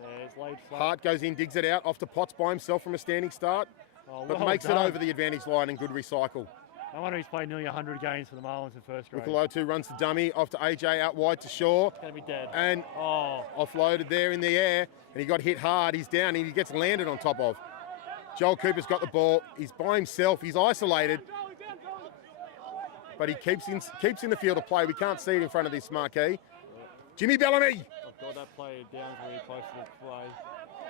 Yeah, it's laid flat. Hart goes in, digs it out, off to Potts by himself from a standing start, but makes it over the advantage line and good recycle. I wonder he's played nearly 100 games for the Marlins in first grade. Wikalotu runs the dummy, off to AJ, out wide to Shaw. It's going to be dead. And offloaded there in the air, and he got hit hard. He's down, and he gets landed on top of. Joel Cooper's got the ball. He's by himself. He's isolated. But he keeps in the field of play. We can't see it in front of this marquee. Jimmy Bellamy. I've got that play down very close to the play.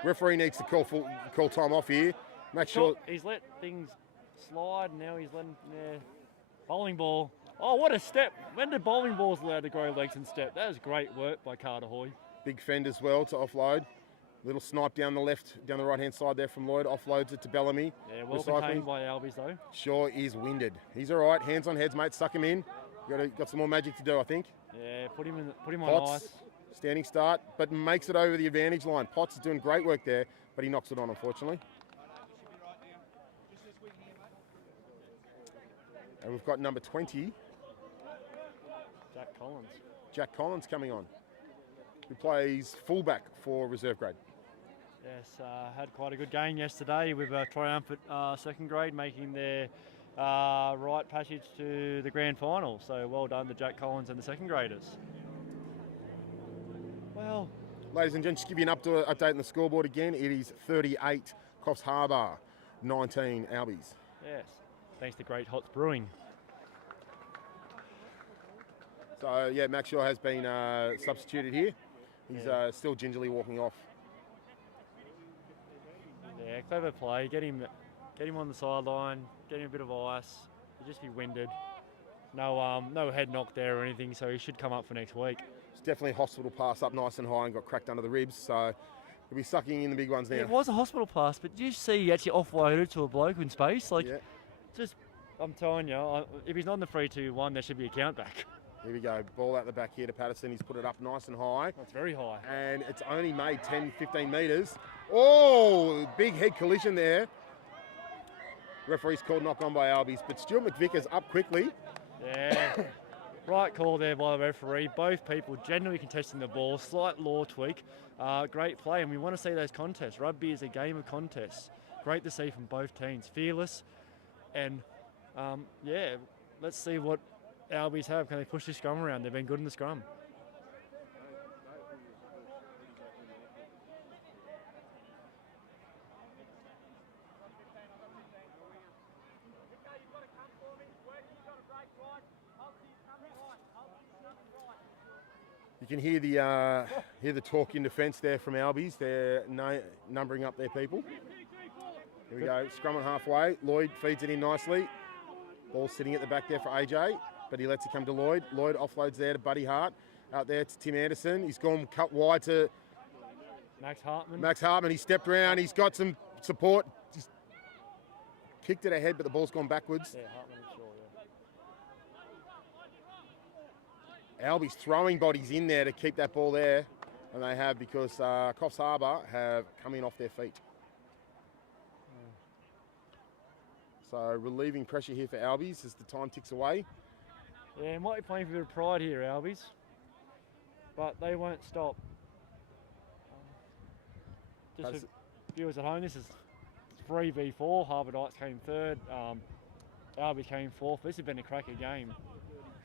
Referee needs to call time off here. Make sure he's let things slide. Now he's letting bowling ball Oh, what a step. When the bowling ball's allowed to grow legs and step, that was great work by Carter Hoy. Big fend as well to offload. Little snipe down the right-hand side there from Lloyd. Offloads it to Bellamy. Yeah, well contained by Albies though. Sure is winded. He's all right. Hands on heads, mate. Suck him in. Got some more magic to do, I think. Yeah, put him on Potts, ice. standing start, but makes it over the advantage line. Potts is doing great work there, but he knocks it on, unfortunately. And we've got number 20. Jack Collins coming on. Who plays fullback for reserve grade. Yes, had quite a good game yesterday with a triumphant second grade, making their right passage to the grand final. So well done to Jack Collins and the second graders. Well, ladies and gents, just give you an update on the scoreboard again. It is 38 Coffs Harbour, 19 Albies. Yes, thanks to Great Hots Brewing. So yeah, Max Shaw has been substituted here. He's still gingerly walking off. Yeah, clever play. Get him on the sideline. Get him a bit of ice. He'll just be winded. No head knock there or anything. So he should come up for next week. It's definitely a hospital pass up nice and high and got cracked under the ribs. So he'll be sucking in the big ones now. It was a hospital pass, but did you see he actually offloaded to a bloke in space? I'm telling you, if he's not in the 3-2-1, there should be a count back. Here we go, ball out the back here to Patterson. He's put it up nice and high. That's very high. And it's only made 10, 15 metres. Oh, big head collision there. Referee's called knock on by Albies, but Stuart McVicker's up quickly. Yeah, right call there by the referee. Both people genuinely contesting the ball. Slight law tweak. Great play, and we want to see those contests. Rugby is a game of contests. Great to see from both teams. Fearless. And, let's see what Albies have. Can they push this scrum around? They've been good in the scrum. You can hear the talk in defence there from Albies. They're numbering up their people. Here we go, scrum at halfway. Lloyd feeds it in nicely. Ball sitting at the back there for AJ, but he lets it come to Lloyd. Lloyd offloads there to Buddy Hart. Out there to Tim Anderson. He's gone cut wide to Max Hartman. He stepped around. He's got some support. Just kicked it ahead, but the ball's gone backwards. Yeah, Hartman is sure, yeah. Albies throwing bodies in there to keep that ball there, and they have, because Coffs Harbour have come in off their feet. So relieving pressure here for Albies as the time ticks away. Yeah, might be playing for a bit of pride here, Albies, but they won't stop. Just for viewers at home, this is 3v4. Harbour Knights came third. Albies came fourth. This has been a cracker game.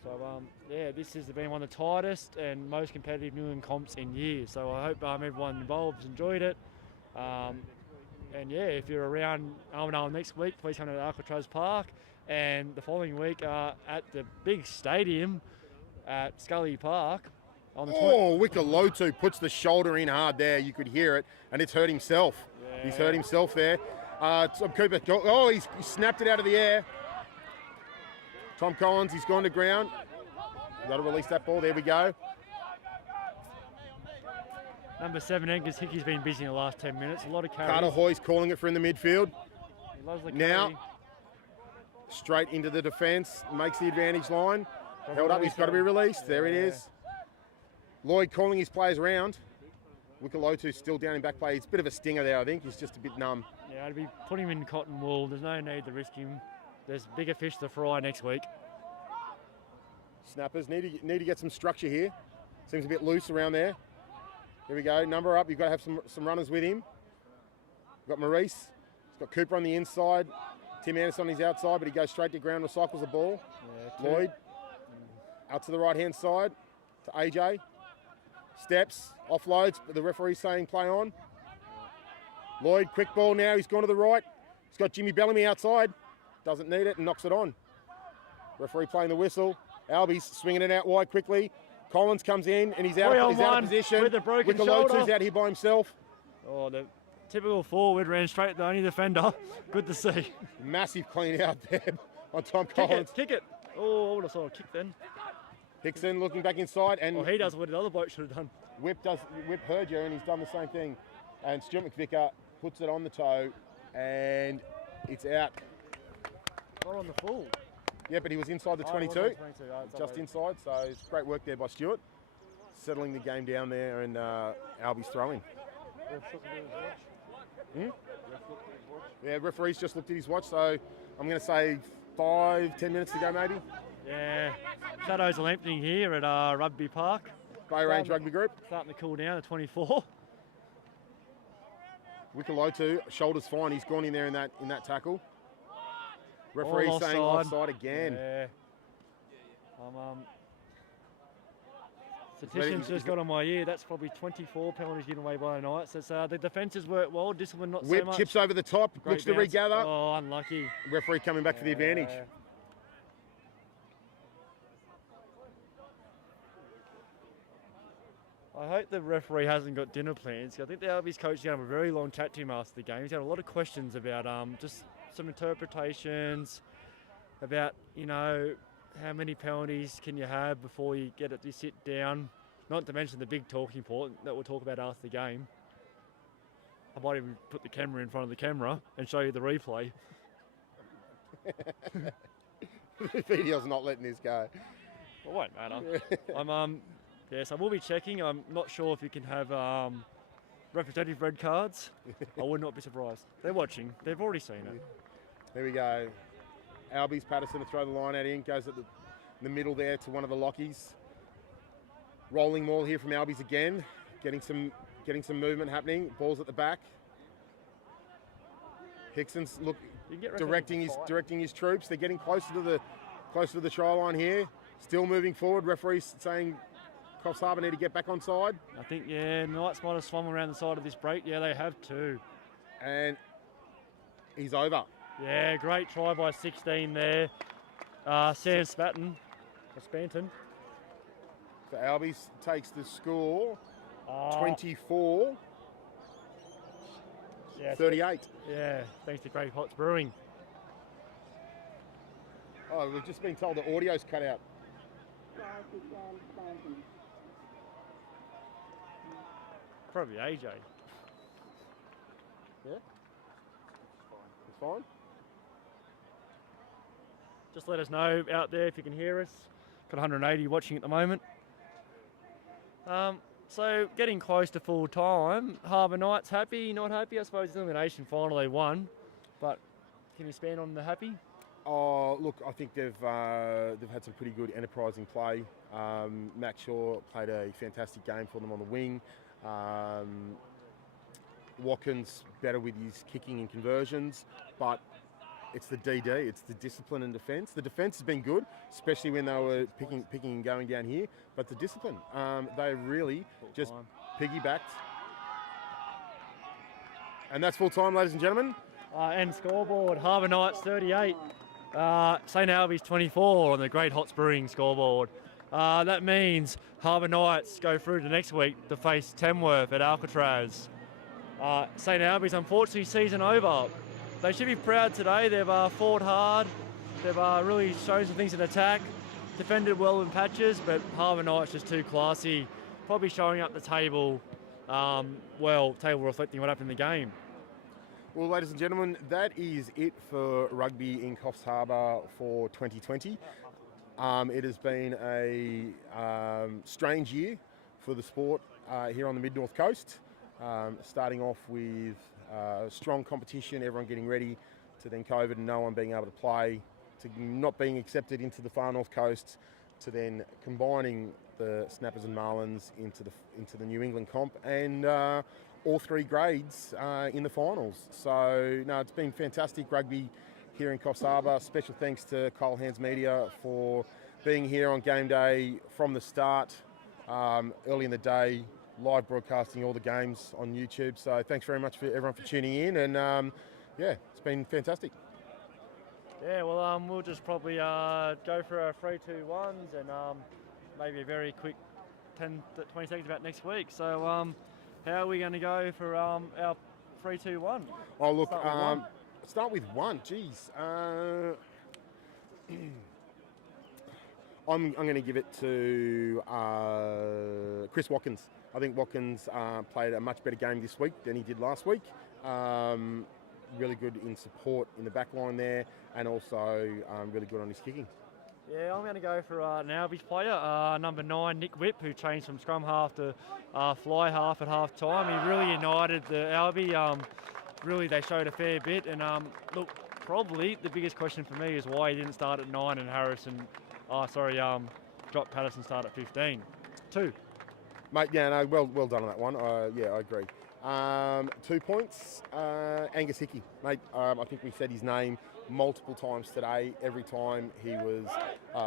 So this has been one of the tightest and most competitive New England comps in years. So I hope everyone involved has enjoyed it. And if you're around Armadale next week, please come to Alcatraz Park. And the following week at the big stadium at Scully Park. Wikalotu puts the shoulder in hard there. You could hear it, and it's hurt himself. Yeah. He's hurt himself there. Tom Cooper, he snapped it out of the air. Tom Collins, he's gone to ground. Got to release that ball. There we go. Number 7, Angus Hickey's been busy in the last 10 minutes. A lot of carries. Carter Hoy's calling it for in the midfield. He loves the now, straight into the defence, makes the advantage line. Held up, he's got to be released. There it is. Lloyd calling his players around. Wikalotu still down in back play. It's a bit of a stinger there, I think. He's just a bit numb. Yeah, I'd be putting him in cotton wool. There's no need to risk him. There's bigger fish to fry next week. Snappers need to get some structure here. Seems a bit loose around there. Here we go, number up. You've got to have some runners with him. We've got Maurice. He's got Cooper on the inside. Tim Anderson on his outside, but he goes straight to ground, recycles the ball. Yeah, Lloyd, out to the right-hand side to AJ. Steps, offloads, but the referee's saying play on. Lloyd, quick ball now. He's gone to the right. He's got Jimmy Bellamy outside. Doesn't need it and knocks it on. Referee playing the whistle. Albies swinging it out wide quickly. Collins comes in and he's out of position. With a broken shoulder. Wikalotu's out here by himself. Oh, the typical forward ran straight at the only defender. Good to see. Massive clean out there on Tom Collins. Kick it. Oh, I would have saw a kick then. Hickson looking back inside, and He does what the other bloke should have done. Whip heard you, and he's done the same thing. And Stuart McVicker puts it on the toe, and it's out. Not on the full. Yeah, but he was inside the 22. 22. Just inside, so it's great work there by Stuart. Settling the game down there, and Albies throwing. Yeah, referee's just looked at his watch, so I'm going to say 5-10 minutes to go maybe. Yeah, shadows are lengthening here at Rugby Park. Bay Range Rugby Group. Starting to cool down at 24. Wikalotu, shoulders fine. He's gone in there in that tackle. Referee saying offside again. Yeah. Statistics just got on my ear. That's probably 24 penalties given away by the Knights. It's, the defences work well, discipline not Whip so much. chips over the top, Great looks to bounce. regather. Oh, unlucky. Referee coming back for the advantage. I hope the referee hasn't got dinner plans. I think the Albies coach is going to have a very long chat to him after the game. He's got a lot of questions about just some interpretations, about, how many penalties can you have before you get it to sit down. Not to mention the big talking point that we'll talk about after the game. I might even put the camera in front of the camera and show you the replay. The video's not letting this go. It won't matter. Yes, I will be checking. I'm not sure if you can have representative red cards. I would not be surprised. They're watching. They've already seen it. There we go. Albies, Patterson to throw the line out in. Goes at the middle there to one of the lockies. Rolling maul here from Albies again. Getting some movement happening. Ball's at the back. Hickson's directing his troops. They're getting closer to the try line here. Still moving forward. Referee's saying Coffs Harbour need to get back on side. I think, Knights might have swung around the side of this break. Yeah, they have too. And he's over. Yeah, great try by 16 there. Sam Spanton. So Albies takes the score 24. Yeah, 38. Yeah, thanks to Great Hots Brewing. Oh, we've just been told the audio's cut out. Probably AJ. Yeah? It's fine. Just let us know out there if you can hear us. Got 180 watching at the moment. So getting close to full time. Harbour Knights happy, not happy? I suppose the elimination final they won, but can you expand on the happy? Oh, look, I think they've had some pretty good enterprising play. Matt Shaw played a fantastic game for them on the wing. Watkins better with his kicking and conversions, but it's the DD, it's the discipline and defence. The defence has been good, especially when they were picking and going down here, but the discipline, they really just piggybacked. And that's full time, ladies and gentlemen. And scoreboard, Harbour Knights 38, St Albies 24 on the Great Hots Brewing scoreboard. That means Harbour Knights go through to next week to face Tamworth at Alcatraz. St Albies, unfortunately, season over. They should be proud today. They've fought hard. They've really shown some things in attack. Defended well in patches, but Harbour Knights just too classy. Probably showing up the table, table reflecting what happened in the game. Well, ladies and gentlemen, that is it for rugby in Coffs Harbour for 2020. It has been a strange year for the sport here on the Mid-North Coast. Starting off with strong competition, everyone getting ready, to then COVID and no one being able to play, to not being accepted into the Far North Coast, to then combining the Snappers and Marlins into the New England comp, and all three grades in the finals. So, no, it's been fantastic rugby here in Coffs Harbour. Special thanks to Cole Hands Media for being here on game day from the start, early in the day, live broadcasting all the games on YouTube. So thanks very much for everyone for tuning in, and it's been fantastic. Yeah, well, we'll just probably go for our 3-2-1s and maybe a very quick 10 to 20 seconds about next week. So how are we going to go for our 3-2-1? Oh, look, start with one. Geez. I'm going to give it to Chris Watkins. I think Watkins played a much better game this week than he did last week. Really good in support in the back line there, and also really good on his kicking. Yeah, I'm going to go for an Albies player, number 9, Nick Whipp, who changed from scrum half to fly half at half time. He really united the Albies. Really, they showed a fair bit. And look, probably the biggest question for me is why he didn't start at 9 and drop Patterson start at 15. 2. Mate, yeah, no, well done on that one. Yeah, I agree. 2 points, Angus Hickey. Mate, I think we said his name multiple times today. Every time he was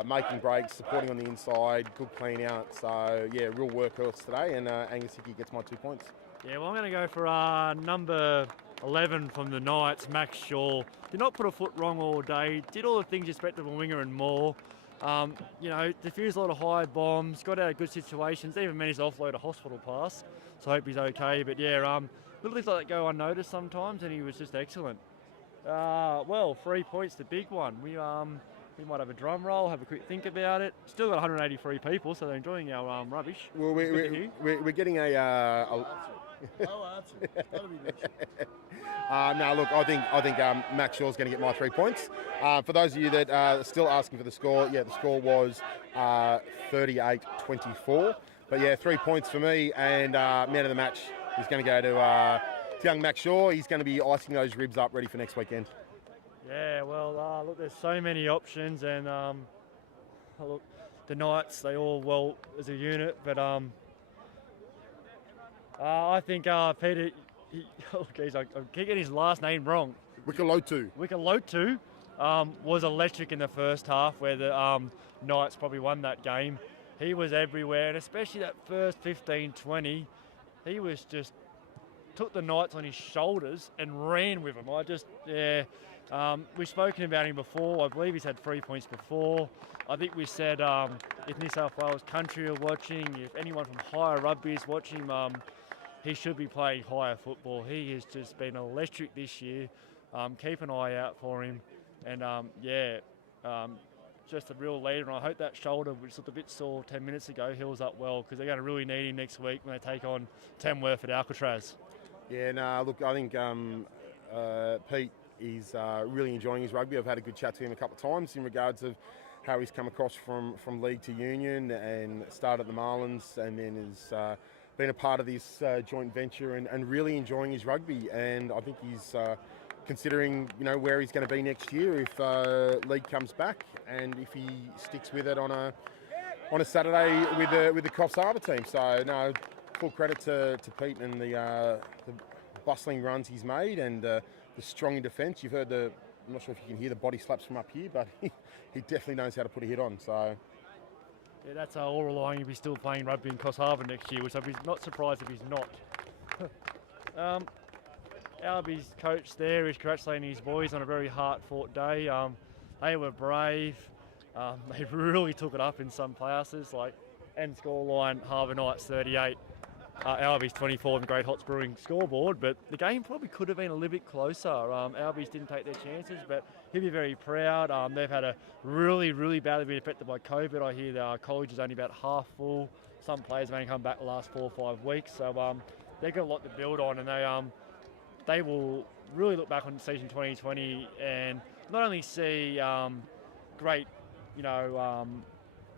making breaks, supporting on the inside, good clean out. So, yeah, real workhorse today, and Angus Hickey gets my 2 points. Yeah, well, I'm going to go for number 11 from the Knights, Max Shaw. Did not put a foot wrong all day, did all the things you expect of a winger and more. Diffused a lot of high bombs, got out of good situations, even managed to offload a hospital pass. So I hope he's okay. But yeah, little things like that go unnoticed sometimes, and he was just excellent. 3 points, the big one. We might have a drum roll, have a quick think about it. Still got 183 people, so they're enjoying our rubbish. Well, we're getting a No answer. That'll be next. No, look, I think Max Shaw's going to get my 3 points. For those of you that are still asking for the score, yeah, the score was 38-24. But yeah, 3 points for me, and man of the match is going to go to young Max Shaw. He's going to be icing those ribs up, ready for next weekend. Yeah, well, look, there's so many options, and look, the Knights, they all well as a unit, but I think Peter, I keep getting his last name wrong. Wikalotu was electric in the first half, where the Knights probably won that game. He was everywhere, and especially that first 15-20, he was just took the Knights on his shoulders and ran with them. We've spoken about him before. I believe he's had 3 points before. I think we said if New South Wales country are watching, if anyone from higher rugby is watching, he should be playing higher football. He has just been electric this year. Keep an eye out for him. And just a real leader. And I hope that shoulder, which looked a bit sore 10 minutes ago, heals up well, because they're going to really need him next week when they take on Tamworth at Alcatraz. Yeah, no, look, I think Pete is really enjoying his rugby. I've had a good chat to him a couple of times in regards of how he's come across from league to union and started at the Marlins, and then has been a part of this joint venture and really enjoying his rugby. And I think he's considering, where he's going to be next year if league comes back, and if he sticks with it on a Saturday with the Coffs Harbour team. So no, full credit to Pete and the bustling runs he's made, and the strong in defence. You've heard I'm not sure if you can hear the body slaps from up here, but he definitely knows how to put a hit on. So yeah, that's all relying if he's still playing rugby in Coffs Harbour next year, which I'd be not surprised if he's not. Albies coach there is congratulating his boys on a very hard-fought day. They were brave. They really took it up in some places, like end scoreline Harbour Knights 38, Albies 24 on the Great Hots Brewing scoreboard. But the game probably could have been a little bit closer. Albies didn't take their chances, but he'll be very proud. They've had a really, really badly been affected by COVID. I hear the college is only about half full. Some players have only come back the last 4 or 5 weeks, so they've got a lot to build on, and they will really look back on season 2020 and not only see great,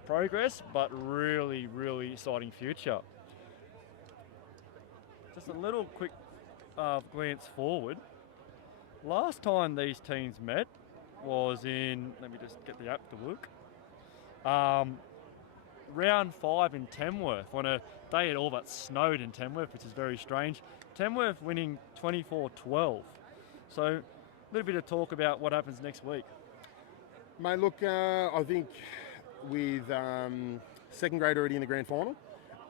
progress, but really, really exciting future. Just a little quick glance forward. Last time these teams met was in, let me just get the app to work, round 5 in Tamworth, when a day it all but snowed in Tamworth, which is very strange. Tamworth winning 24-12. So a little bit of talk about what happens next week. Mate, look, I think with second grade already in the grand final,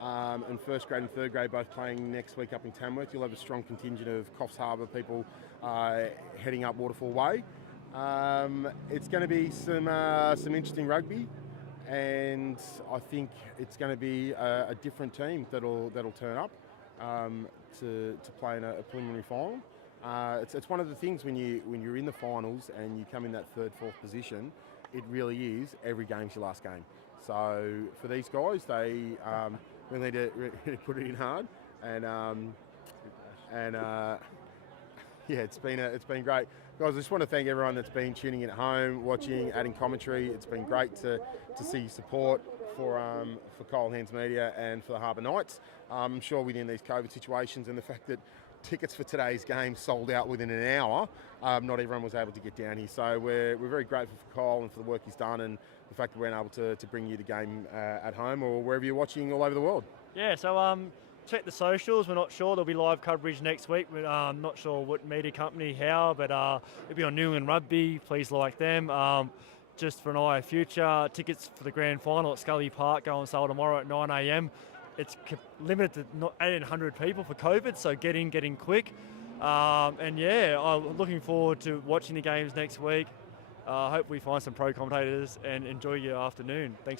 and first grade and third grade both playing next week up in Tamworth, you'll have a strong contingent of Coffs Harbour people heading up Waterfall Way. It's going to be some interesting rugby, and I think it's going to be a different team that'll turn up to play in a preliminary final. It's one of the things when you're in the finals and you come in that third, fourth position, it really is every game's your last game. So for these guys, they really need to really put it in hard, and yeah, it's been great, guys. I just want to thank everyone that's been tuning in at home, watching, adding commentary. It's been great to see support for Coal Hands Media and for the Harbour Knights. I'm sure within these COVID situations and the fact that tickets for today's game sold out within an hour, not everyone was able to get down here. So we're very grateful for Cole and for the work he's done, and the fact that we're able to bring you the game at home or wherever you're watching all over the world. Yeah, so check the socials. We're not sure. There'll be live coverage next week. We're not sure what media company, how, but it'll be on New England Rugby. Please like them. Just for an eye of future, tickets for the grand final at Scully Park go on sale tomorrow at 9 a.m. It's limited to 1,800 people for COVID, so getting quick. And yeah, I'm looking forward to watching the games next week. Hope we find some pro commentators and enjoy your afternoon. Thanks.